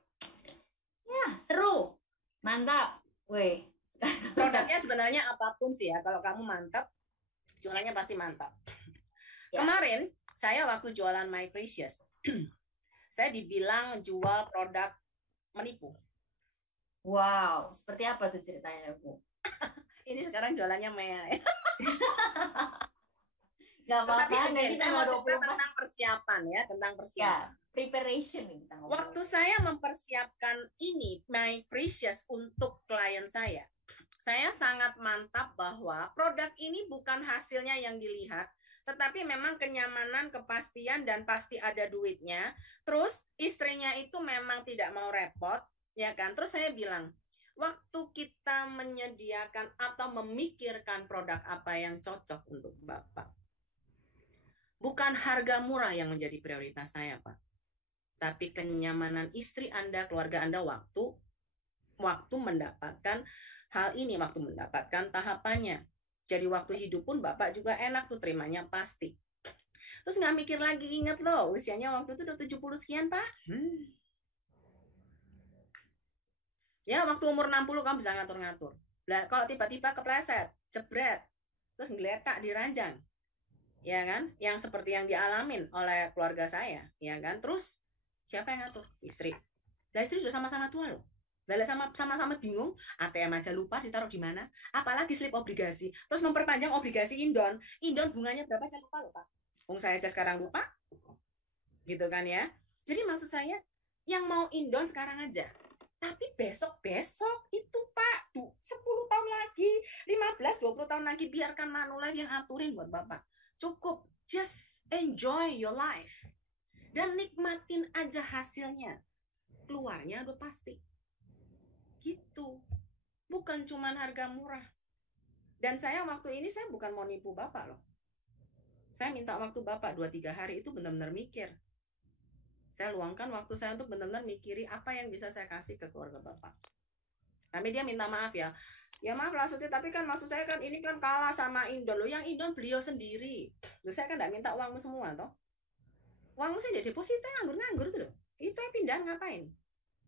Ya, seru. Mantap. Weh. Produknya sebenarnya apapun sih ya. Kalau kamu mantap, jualannya pasti mantap. Ya. Kemarin, saya waktu jualan My Precious, saya dibilang jual produk menipu. Wow, seperti apa tuh ceritanya, Bu? Ini sekarang jualannya Mea ya. Gak apa-apa, nanti saya mau tentang persiapan ya, tentang persiapan. Ya, preparation nih kita ngomong. Waktu saya mempersiapkan ini My Precious untuk klien saya sangat mantap bahwa produk ini bukan hasilnya yang dilihat, tetapi memang kenyamanan, kepastian, dan pasti ada duitnya. Terus istrinya itu memang tidak mau repot, ya kan? Terus saya bilang, waktu kita menyediakan atau memikirkan produk apa yang cocok untuk Bapak, bukan harga murah yang menjadi prioritas saya, Pak. Tapi kenyamanan istri Anda, keluarga Anda waktu mendapatkan hal ini, waktu mendapatkan tahapannya. Jadi waktu hidup pun Bapak juga enak tuh, terimanya pasti. Terus nggak mikir lagi, ingat loh, usianya waktu itu udah 70 sekian, Pak. Ya, waktu umur 60 kamu bisa ngatur-ngatur. Kalau tiba-tiba kepleset, jebret, terus ngeletak di ranjang, ya kan? Yang seperti yang dialamin oleh keluarga saya, ya kan? Terus siapa yang ngatur? Istri. Nah, istri sudah sama-sama tua loh. Sama-sama bingung, ATM aja lupa ditaruh di mana, apalagi slip obligasi. Terus memperpanjang obligasi Indon bunganya berapa saya lupa loh Pak. Saya aja sekarang lupa, gitu kan ya. Jadi maksud saya, yang mau inbound sekarang aja. Tapi besok-besok itu Pak, 10 tahun lagi, 15-20 tahun lagi, biarkan Manulife yang aturin buat Bapak. Cukup, just enjoy your life. Dan nikmatin aja hasilnya. Keluarnya udah pasti. Gitu. Bukan cuman harga murah. Dan saya waktu ini, saya bukan mau nipu Bapak loh. Saya minta waktu Bapak 2-3 hari itu benar-benar mikir. Saya luangkan waktu saya untuk benar-benar mikiri apa yang bisa saya kasih ke keluarga Bapak. Kami dia minta maaf ya. Ya maaf lah Suti, tapi kan maksud saya kan ini kan kalah sama Indon. Loh, yang Indon beliau sendiri. Loh, saya kan enggak minta uangmu semua toh. Uangmu sih deposito nganggur-nganggur tuh loh. Itu pindah ngapain?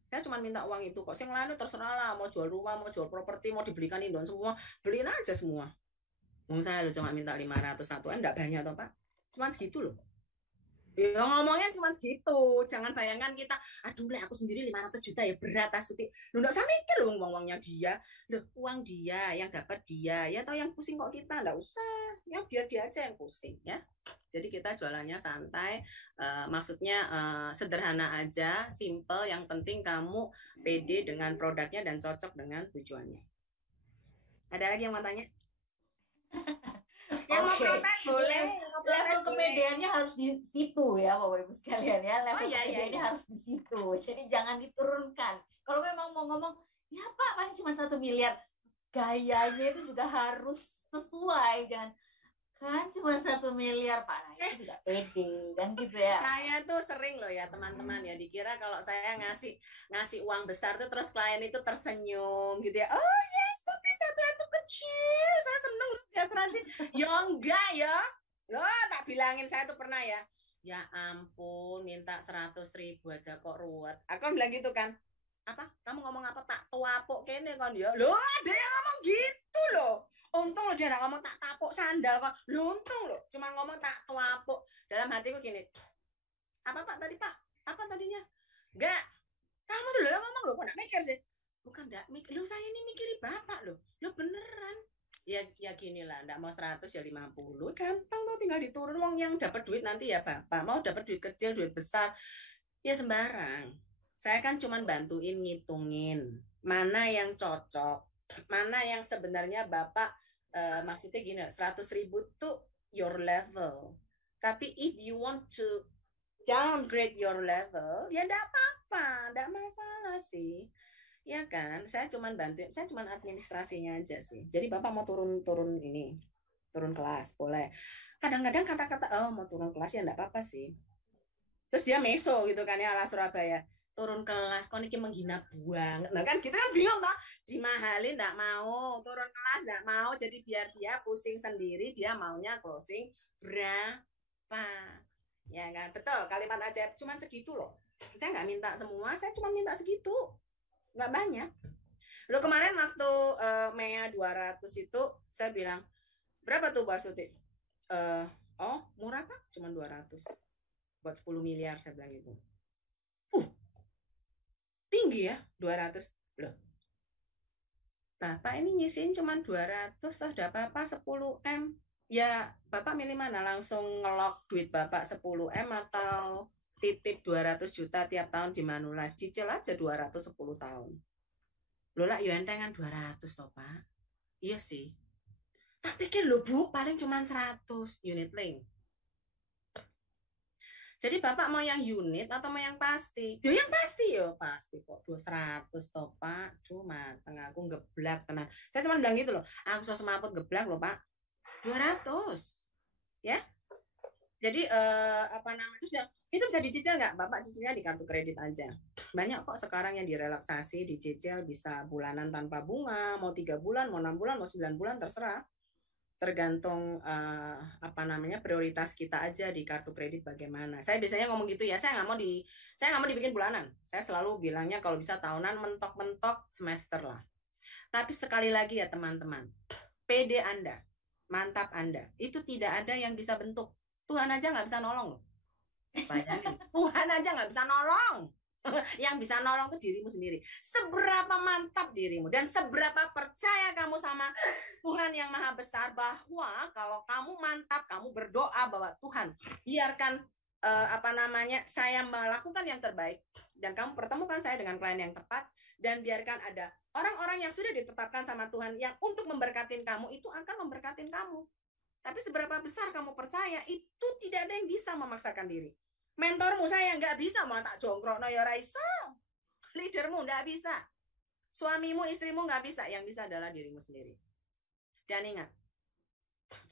Saya cuma minta uang itu kok. Yang lain terserah lah, mau jual rumah, mau jual properti, mau dibelikan Indon semua, beliin aja semua. Saya loh cuma minta 500 satuan, enggak banyak toh Pak. Cuma segitu loh. Ya ngomongnya cuma segitu. Jangan bayangkan kita, aduh aku sendiri 500 juta ya berat Suti. Lu enggak usah mikir loh uangnya dia. Loh, uang dia, yang dapat dia. Ya tahu yang pusing kok kita, enggak usah. Ya biar dia aja yang pusing ya. Jadi kita jualannya santai, maksudnya sederhana aja, simple. Yang penting kamu pede dengan produknya dan cocok dengan tujuannya. Ada lagi yang mau tanya? Yang mau protes boleh. Level kepedeannya harus di situ ya Bapak Ibu sekalian ya. Level kepedeannya harus di situ. Jadi jangan diturunkan. Kalau memang mau ngomong, ya Pak, paling cuma 1 miliar. Gayanya itu juga harus sesuai. Jangan kan cuma 1 miliar Pak, nah itu juga pede kan gitu ya. Saya tuh sering loh ya teman-teman ya, dikira kalau saya ngasih uang besar tuh terus klien itu tersenyum gitu ya. Oh yes, Tuti satu itu kecil, saya seneng loh di asuransi. Ya enggak ya, loh tak bilangin saya tuh pernah ya. Ya ampun, minta 100.000 aja kok ruwet. Aku bilang gitu kan. Apa? Kamu ngomong apa tak tuapuk kene kan ya? Loh ada yang ngomong gitu loh. Untung loh dia nggak ngomong tak tapuk sandal kok. Loh untung loh, cuma ngomong tak tuapuk. Dalam hatiku gini. Apa Pak tadi Pak? Apa tadinya? Enggak. Kamu tuh loh ngomong loh, kok enggak mikir sih? Bukan enggak mikir. Loh saya ini mikiri Bapak loh. Loh beneran. Ya gini lah, enggak mau 100 ya 50. Gampang tuh tinggal diturun. Wong yang dapat duit nanti ya Bapak. Mau dapat duit kecil, duit besar. Ya sembarang. Saya kan cuma bantuin ngitungin mana yang cocok, mana yang sebenarnya Bapak maksudnya gini, 100.000 tuh your level. Tapi if you want to downgrade your level, ya enggak apa-apa, enggak masalah sih. Ya kan, saya cuma bantuin, saya cuma administrasinya aja sih. Jadi Bapak mau turun kelas, boleh. Kadang-kadang kata-kata, oh mau turun kelas ya enggak apa-apa sih. Terus dia meso gitu kan ya ala Surabaya. Turun kelas, kok niki menghina banget. Nah kan kita kan bingung toh, dimahalin enggak mau, turun kelas enggak mau, jadi biar dia pusing sendiri, dia maunya closing berapa. Ya kan, betul, kalimat ajaib cuman segitu loh. Saya enggak minta semua, saya cuma minta segitu. Enggak banyak. Lo kemarin waktu Mea 200 itu saya bilang, berapa tuh Mbak Suti? Oh, murah Pak, cuma 200. Buat 10 miliar saya bilang gitu. Tinggi ya 200 loh. Bapak ini nyisihin cuma 200 toh udah Bapak 10M. Ya Bapak milih mana, langsung ngelok duit Bapak 10M atau titip 200 juta tiap tahun di Manulife, cicil aja 210 tahun. Loh lah ya entengan 200 toh Pak. Iya sih. Tak pikir loh Bu, paling cuma 100 unit link. Jadi Bapak mau yang unit atau mau yang pasti? Ya yang pasti yo, pasti kok 200 toh Pak. Cuma tengah aku geblak tenan. Saya cuma bilang gitu loh. Aku so semaput geblak loh Pak. 200. Ya. Jadi apa namanya? Itu bisa dicicil nggak? Bapak cicilnya di kartu kredit aja. Banyak kok sekarang yang direlaksasi, dicicil bisa bulanan tanpa bunga, mau 3 bulan, mau 6 bulan, mau 9 bulan terserah. Tergantung apa namanya prioritas kita aja di kartu kredit bagaimana. Saya biasanya ngomong gitu ya, saya nggak mau dibikin bulanan. Saya selalu bilangnya kalau bisa tahunan, mentok-mentok semester lah. Tapi sekali lagi ya teman-teman, PD Anda, mantap Anda, itu tidak ada yang bisa bentuk. Tuhan aja nggak bisa nolong loh. Bayangin, Tuhan aja nggak bisa nolong. Yang bisa nolong tuh dirimu sendiri. Seberapa mantap dirimu dan seberapa percaya kamu sama Tuhan yang Maha Besar, bahwa kalau kamu mantap, kamu berdoa bahwa Tuhan, biarkan saya melakukan yang terbaik dan kamu pertemukan saya dengan klien yang tepat, dan biarkan ada orang-orang yang sudah ditetapkan sama Tuhan yang untuk memberkatin kamu, itu akan memberkatin kamu. Tapi seberapa besar kamu percaya, itu tidak ada yang bisa memaksakan diri. Mentormu saya nggak bisa mau tak jongkrok no ya Raisa. Leadermu nggak bisa. Suamimu, istrimu nggak bisa. Yang bisa adalah dirimu sendiri. Dan ingat,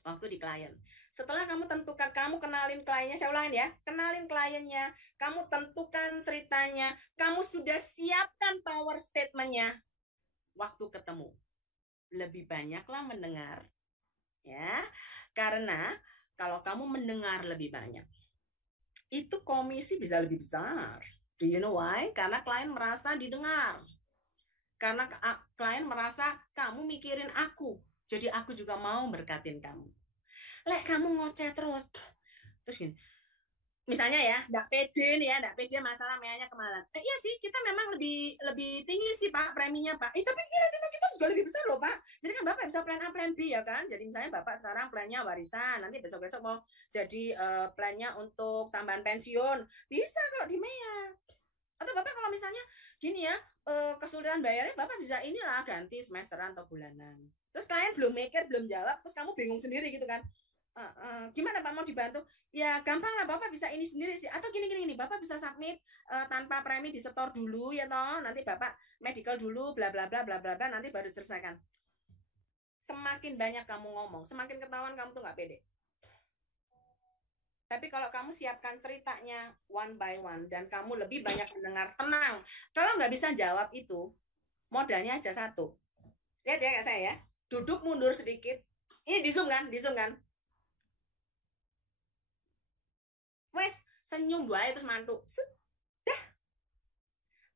waktu di klien, setelah kamu tentukan, kamu kenalin kliennya, saya ulangin ya, kenalin kliennya, kamu tentukan ceritanya, kamu sudah siapkan power statement-nya, waktu ketemu, lebih banyaklah mendengar. Ya, karena kalau kamu mendengar lebih banyak, itu komisi bisa lebih besar. Do you know why? Karena klien merasa didengar. Karena klien merasa kamu mikirin aku, jadi aku juga mau berkatin kamu. Lek kamu ngoceh terus gini, misalnya ya, nggak pede nih ya, nggak pede masalah meanya kemarin. Iya sih, kita memang lebih tinggi sih Pak preminya Pak. Tapi nilai tuna kita juga lebih besar loh Pak. Jadi kan Bapak bisa plan A, plan B ya kan. Jadi misalnya Bapak sekarang plannya warisan, nanti besok-besok mau jadi plannya untuk tambahan pensiun, bisa kalau di MEA. Atau Bapak kalau misalnya gini ya, kesulitan bayarnya, Bapak bisa inilah ganti semesteran atau bulanan. Terus klien belum mikir, belum jawab, terus kamu bingung sendiri gitu kan. Gimana Pak mau dibantu? Ya gampang lah, Bapak bisa ini sendiri sih. Atau gini, Bapak bisa submit tanpa premi disetor dulu ya toh. Nanti Bapak medical dulu, bla bla bla bla bla, nanti baru selesaikan. Semakin banyak kamu ngomong, semakin ketahuan kamu tuh nggak pede. Tapi kalau kamu siapkan ceritanya one by one dan kamu lebih banyak mendengar, tenang. Kalau nggak bisa jawab itu, modalnya aja satu. Lihat ya kayak saya ya, duduk mundur sedikit. Ini di zoom kan? Wes, senyum dua terus mantu. Sudah.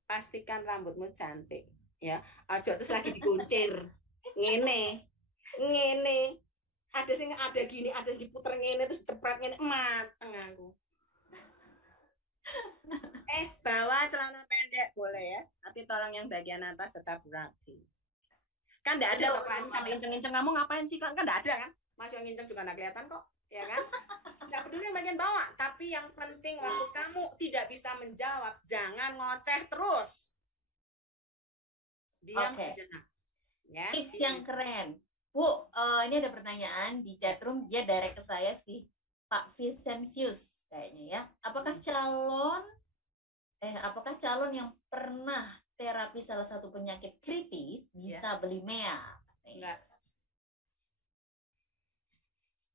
Pastikan rambutmu cantik, ya. Aja terus lagi dikuncir. Ngene. Ada gini, ada diputer ngene terus cepret ngene, mateng aku. Bawa celana pendek boleh ya, tapi tolong yang bagian atas tetap rapi. Kan enggak ada kan sampai inceng-inceng, kamu ngapain sih kan enggak ada kan? Masih yang inceng juga enggak kelihatan kok. Ya kan? Nggak peduli yang bagian bawah, tapi yang penting waktu kamu tidak bisa menjawab, jangan ngoceh terus. Diam sejenak. Ya, tips yang keren. Bu, ini ada pertanyaan di chatroom, dia direct ke saya sih, Pak Vincentius kayaknya ya. Apakah calon yang pernah terapi salah satu penyakit kritis bisa beli MEA? Enggak.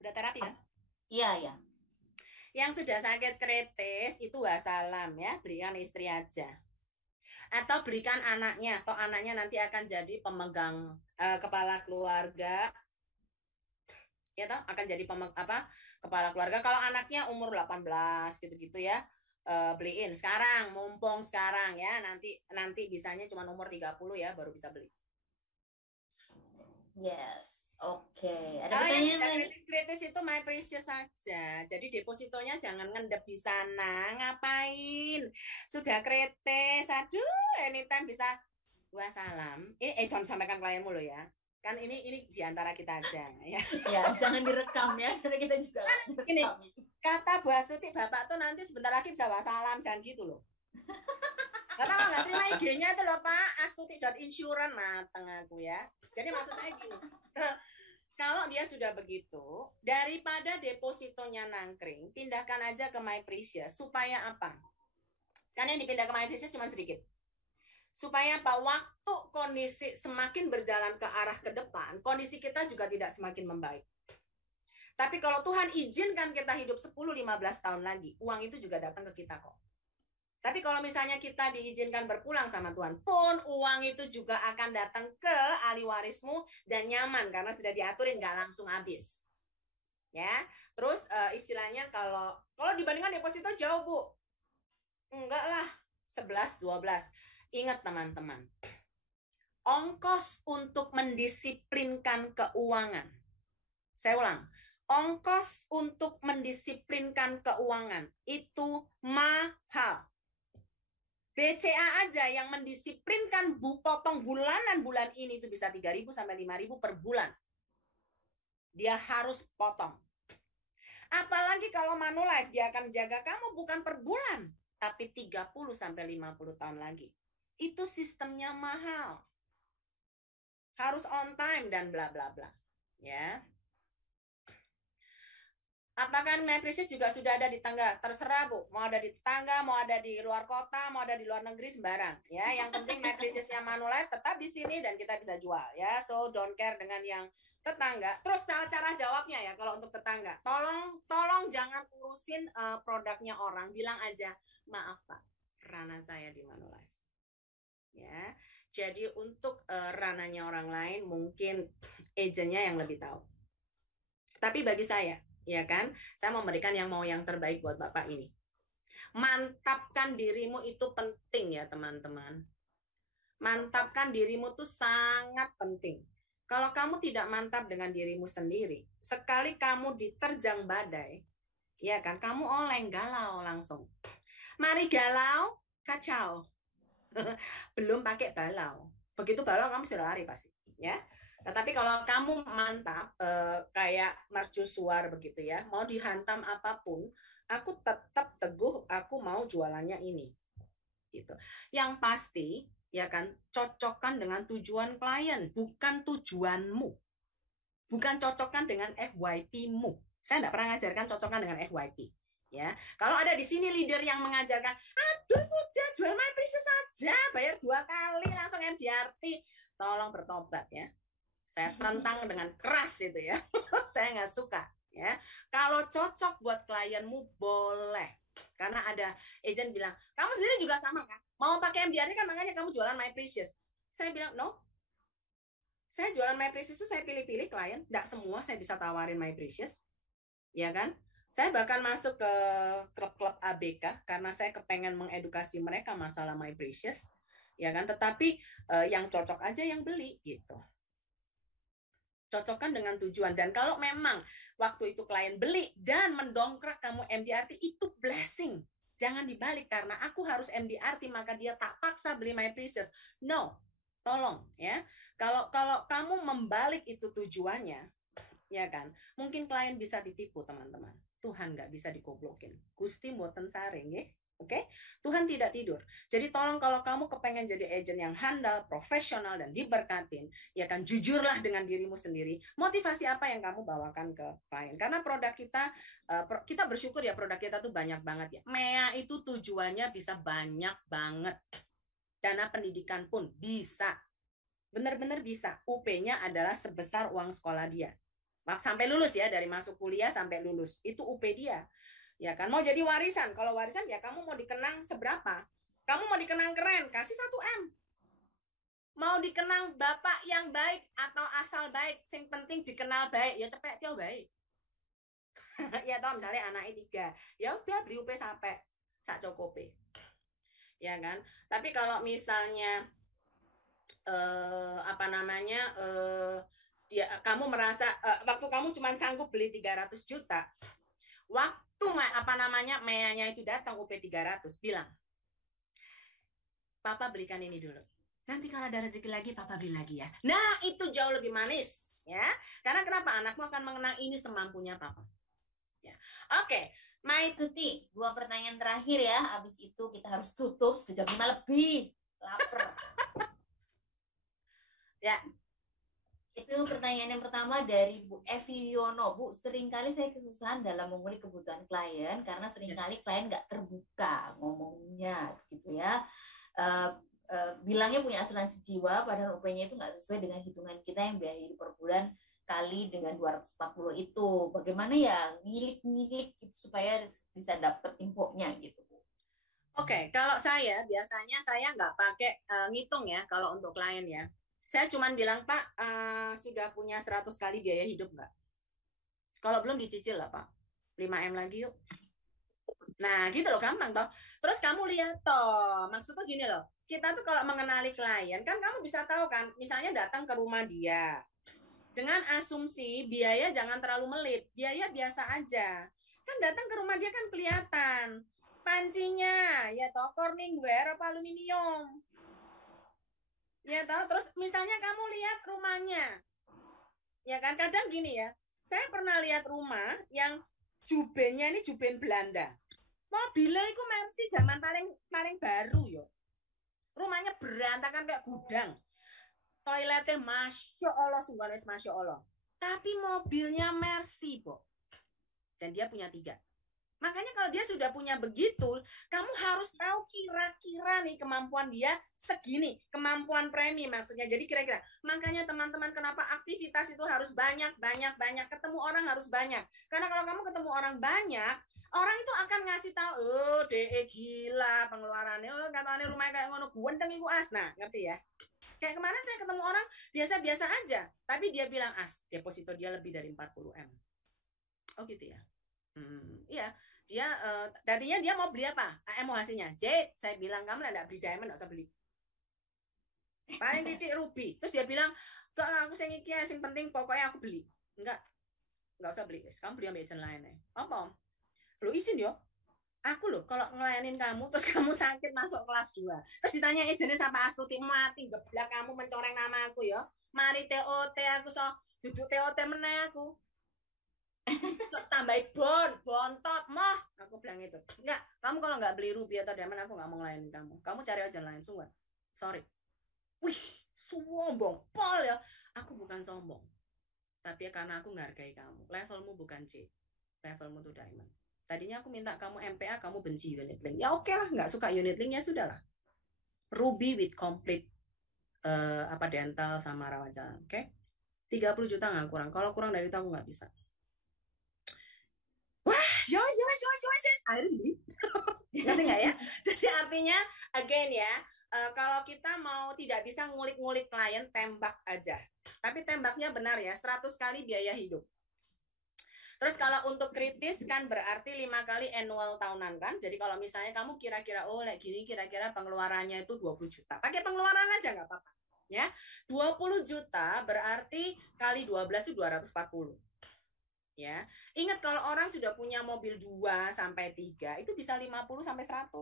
Udah terapi kan? Iya. Yang sudah sakit kritis itu wassalam ya, berikan istri aja. Atau berikan anaknya, atau anaknya nanti akan jadi pemegang kepala keluarga. Ya toh, akan jadi kepala keluarga. Kalau anaknya umur 18 gitu-gitu ya, beliin sekarang, mumpung sekarang ya, nanti bisanya cuma umur 30 ya baru bisa beli. Yes. Oke, ada kalau pertanyaan yang kritis itu my precious saja. Jadi depositonya jangan ngendep di sana. Ngapain? Sudah kritis, aduh, anytime bisa wassalam. Ini jangan sampaikan klienmu loh ya. Kan ini diantara kita aja ya. Ya, jangan direkam ya, karena kita juga ini kata Bu Astuti, Bapak tuh nanti sebentar lagi bisa wassalam, jangan gitu loh. Bapak kalau nggak terima IG-nya itu loh Pak, astuti.insurance, mateng aku ya. Jadi maksud saya gini, kalau dia sudah begitu, daripada depositonya nangkring, pindahkan aja ke My Precious. Supaya apa? Karena yang dipindah ke My Precious cuma sedikit. Supaya apa? Waktu kondisi semakin berjalan ke arah ke depan, kondisi kita juga tidak semakin membaik. Tapi kalau Tuhan izinkan kita hidup 10-15 tahun lagi, uang itu juga datang ke kita kok. Tapi kalau misalnya kita diizinkan berpulang sama Tuhan pun, uang itu juga akan datang ke ahli warismu dan nyaman karena sudah diaturin, nggak langsung habis. Ya, terus istilahnya kalau dibandingkan deposito jauh Bu, enggak lah, 11-12. Ingat teman-teman, ongkos untuk mendisiplinkan keuangan. Saya ulang, ongkos untuk mendisiplinkan keuangan itu mahal. BCA aja yang mendisiplinkan potong bulanan bulan ini itu bisa 3.000 sampai 5.000 per bulan. Dia harus potong. Apalagi kalau Manulife, dia akan jaga kamu bukan per bulan, tapi 30 sampai 50 tahun lagi. Itu sistemnya mahal. Harus on time dan bla bla bla. Ya. Apakah MyPrincess juga sudah ada di tangga? Terserah, Bu. Mau ada di tetangga, mau ada di luar kota, mau ada di luar negeri, sembarang. Ya, yang penting MyPrincess-nya Manulife tetap di sini dan kita bisa jual. Ya, so don't care dengan yang tetangga. Terus cara jawabnya ya kalau untuk tetangga. Tolong jangan urusin produknya orang. Bilang aja, maaf Pak, ranah saya di Manulife. Ya, jadi untuk ranahnya orang lain mungkin agennya yang lebih tahu. Tapi bagi saya, ya kan, saya memberikan yang terbaik buat Bapak ini. Mantapkan dirimu itu penting ya teman-teman. Mantapkan dirimu tuh sangat penting. Kalau kamu tidak mantap dengan dirimu sendiri, sekali kamu diterjang badai, ya kan, kamu oleng, galau langsung. Mari galau, kacau. Belum pakai balau. Begitu balau kamu sudah lari pasti, ya. Tetapi kalau kamu mantap, kayak mercusuar begitu ya, mau dihantam apapun, aku tetap teguh, aku mau jualannya ini. Gitu. Yang pasti, ya kan, cocokkan dengan tujuan klien, bukan tujuanmu. Bukan cocokkan dengan FYP-mu. Saya tidak pernah mengajarkan cocokkan dengan FYP. Ya, kalau ada di sini leader yang mengajarkan, aduh sudah jual MyPrincess saja, bayar 2 kali langsung MDRT, tolong bertobat ya. Saya tentang dengan keras itu ya. Saya nggak suka ya. Kalau cocok buat klienmu boleh. Karena ada agent bilang, kamu sendiri juga sama kan? Mau pakai MDRT kan makanya kamu jualan MyPrincess. Saya bilang, no. Saya jualan MyPrincess itu saya pilih-pilih klien. Nggak semua saya bisa tawarin MyPrincess. Ya kan? Saya bahkan masuk ke klub-klub ABK karena saya kepengen mengedukasi mereka masalah MyPrincess. Ya kan? Tetapi yang cocok aja yang beli gitu. Cocokkan dengan tujuan. Dan kalau memang waktu itu klien beli dan mendongkrak kamu MDRT, itu blessing. Jangan dibalik karena aku harus MDRT maka dia tak paksa beli MyPrincess. No, tolong ya. Kalau kamu membalik itu tujuannya, ya kan, mungkin klien bisa ditipu teman-teman. Tuhan nggak bisa dikoblokin. Gusti mboten saring ya. Oke, Tuhan tidak tidur. Jadi tolong kalau kamu kepengen jadi agent yang handal, profesional dan diberkatin, ya kan, jujurlah dengan dirimu sendiri. Motivasi apa yang kamu bawakan ke klien? Karena produk kita bersyukur ya produk kita tuh banyak banget ya. MEA itu tujuannya bisa banyak banget. Dana pendidikan pun bisa. Benar-benar bisa. UP-nya adalah sebesar uang sekolah dia. Sampai lulus ya, dari masuk kuliah sampai lulus. Itu UP dia. Ya kan, mau jadi warisan. Kalau warisan ya kamu mau dikenang seberapa? Kamu mau dikenang keren, kasih 1 M. Mau dikenang bapak yang baik atau asal baik, sing penting dikenal baik, ya cepet yo baik. Ya toh misalnya anaknya 3, ya udah beli UP sampai sak cukupe. Ya kan? Tapi kalau misalnya kamu merasa waktu kamu cuma sanggup beli 300 juta, waktu MEA-nya itu datang UP 300, bilang, Papa belikan ini dulu. Nanti kalau ada rezeki lagi, Papa beli lagi ya. Nah, itu jauh lebih manis, ya. Karena kenapa? Anakmu akan mengenang ini semampunya Papa. Ya. Oke, Tuti, 2 pertanyaan terakhir ya. Habis itu kita harus tutup, sudah jam 5 lebih. Lapar. Ya. Itu pertanyaan yang pertama dari Bu Evi Yono. Bu, seringkali saya kesusahan dalam memulih kebutuhan klien karena seringkali klien nggak terbuka ngomongnya gitu ya. Bilangnya punya asuransi jiwa padahal UP-nya itu nggak sesuai dengan hitungan kita yang biaya hidup per bulan kali dengan 240 itu. Bagaimana ya ngilik-ngilik gitu, supaya bisa dapet infonya gitu, Bu. Oke, kalau biasanya saya nggak pakai ngitung ya kalau untuk klien ya. Saya cuma bilang, Pak, sudah punya 100 kali biaya hidup nggak? Kalau belum dicicil lah, Pak. 5M lagi yuk. Nah, gitu loh, gampang toh. Terus kamu lihat toh, maksudnya gini loh. Kita tuh kalau mengenali klien, kan kamu bisa tahu kan, misalnya datang ke rumah dia. Dengan asumsi biaya jangan terlalu melit, biaya biasa aja. Kan datang ke rumah dia kan kelihatan. pancinya, ya toh Corningware apa aluminium. Ya toh, terus misalnya kamu lihat rumahnya. Ya kan, kadang gini ya. Saya pernah lihat rumah yang jubennya ini juben Belanda. Mobilnya itu Mercy zaman paling baru yo. Rumahnya berantakan kayak gudang. Toiletnya Masya Allah, sungguh Masya Allah. Tapi mobilnya Mercy, Bo. Dan dia punya 3. Makanya kalau dia sudah punya begitu, kamu harus tahu kira-kira nih kemampuan dia segini, kemampuan premi maksudnya. Jadi kira-kira, makanya teman-teman kenapa aktivitas itu harus banyak, ketemu orang harus banyak. Karena kalau kamu ketemu orang banyak, orang itu akan ngasih tahu, oh DE gila pengeluarannya, oh katanya rumahnya kayak ngono, guendeng iku as. Nah, ngerti ya? Kayak kemarin saya ketemu orang biasa-biasa aja, tapi dia bilang as, deposito dia lebih dari 40 M. Oh gitu ya. Iya, dia tadinya dia mau beli apa? AM mau hasilnya. J, saya bilang kamu enggak beli diamond, enggak usah beli. Paling titik ruby. Terus dia bilang, "Enggak lah, aku sing iki sing penting pokoknya aku beli." Enggak usah beli, guys. Kamu beli ambil agent lain ya. Apa? Lu izin yo. Aku loh kalau ngelayanin kamu terus kamu sakit masuk kelas 2. Terus ditanya agentnya sampai Astuti mati geblak kamu mencoreng nama aku yo. Mari TOT aku so duduk TOT meneh aku. Tambahin bontot mah aku bilang itu enggak, kamu kalau nggak beli ruby atau diamond aku nggak mau ngelayanin kamu cari aja lain, sungguh sorry. Wih, sombong pol ya. Aku bukan sombong, tapi karena aku ngargai kamu. Levelmu bukan C, levelmu tuh diamond. Tadinya aku minta kamu MPA, kamu benci unit link, ya oke lah, nggak suka unit link ya sudahlah. Ruby with complete dental sama rawat jalan, oke? 30 juta nggak kurang, kalau kurang dari itu aku nggak bisa. Yo, akhirnya ngerti nggak ya? Jadi artinya again ya, kalau kita mau tidak bisa ngulik-ngulik klien, tembak aja. Tapi tembaknya benar ya, 100 kali biaya hidup. Terus kalau untuk kritis kan berarti 5 kali annual tahunan kan. Jadi kalau misalnya kamu kira-kira like gini kira-kira pengeluarannya itu 20 juta. Pakai pengeluaran aja nggak apa-apa. Ya. 20 juta berarti kali 12 itu 240. Ya, ingat kalau orang sudah punya mobil 2 sampai 3 itu bisa 50 sampai 100.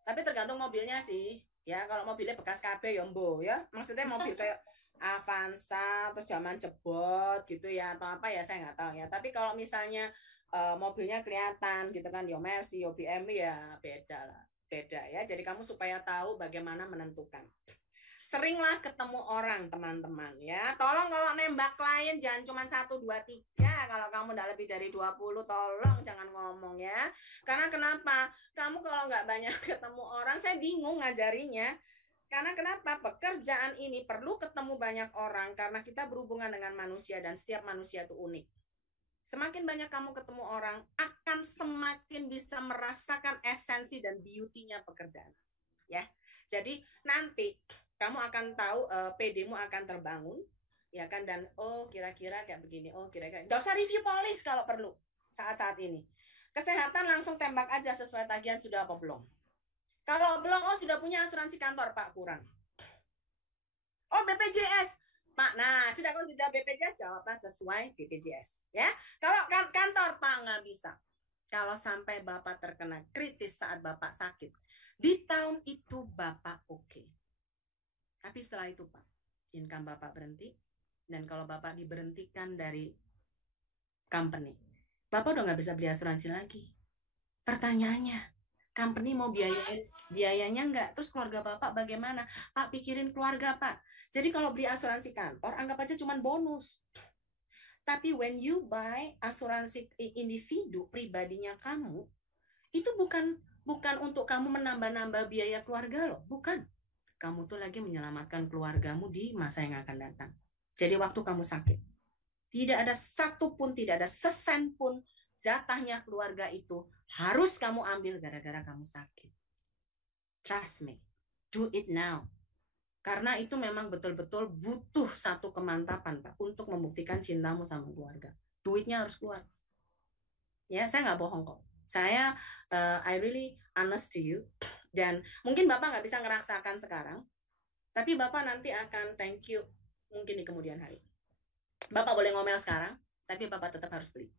Tapi tergantung mobilnya sih. Ya, kalau mobilnya bekas KB ya mbo ya. Maksudnya mobil kayak Avanza atau zaman jebot gitu ya atau apa ya saya nggak tahu ya. Tapi kalau misalnya mobilnya kelihatan gitu kan, yo Mercy, yo BMW ya beda lah. Beda ya. Jadi kamu supaya tahu bagaimana menentukan. Seringlah ketemu orang teman-teman ya. Tolong kalau nembak klien jangan cuma 1, 2, 3. Kalau kamu udah lebih dari 20 tolong jangan ngomong ya. Karena kenapa? Kamu kalau nggak banyak ketemu orang saya bingung ngajarinya. Karena kenapa? Pekerjaan ini perlu ketemu banyak orang karena kita berhubungan dengan manusia dan setiap manusia itu unik. Semakin banyak kamu ketemu orang akan semakin bisa merasakan esensi dan beauty-nya pekerjaan. Ya. Jadi nanti kamu akan tahu PD-mu akan terbangun ya kan, dan oh kira-kira kayak begini, oh kira-kira nggak usah review polis kalau perlu saat-saat ini. Kesehatan langsung tembak aja sesuai tagihan sudah apa belum. Kalau belum, oh sudah punya asuransi kantor Pak, kurang. Oh BPJS Pak, nah sudah, kalau sudah BPJS jawablah sesuai BPJS ya. Kalau kantor Pak nggak bisa. Kalau sampai Bapak terkena kritis saat Bapak sakit di tahun itu Bapak oke. Tapi setelah itu Pak, income Bapak berhenti, dan kalau Bapak diberhentikan dari company, Bapak udah nggak bisa beli asuransi lagi. Pertanyaannya, company mau biayanya nggak? Terus keluarga Bapak bagaimana? Pak, pikirin keluarga Pak. Jadi kalau beli asuransi kantor, anggap aja cuma bonus. Tapi when you buy asuransi individu, pribadinya kamu, itu bukan untuk kamu menambah-nambah biaya keluarga loh, bukan. Kamu tuh lagi menyelamatkan keluargamu di masa yang akan datang. Jadi waktu kamu sakit, tidak ada satupun, tidak ada sesen pun jatahnya keluarga itu harus kamu ambil gara-gara kamu sakit. Trust me, do it now. Karena itu memang betul-betul butuh satu kemantapan Pak untuk membuktikan cintamu sama keluarga. Duitnya harus keluar. Ya, saya nggak bohong kok. Saya I really honest to you. Dan mungkin Bapak nggak bisa ngerasakan sekarang, tapi Bapak nanti akan thank you mungkin di kemudian hari. Bapak boleh ngomel sekarang, tapi Bapak tetap harus beli.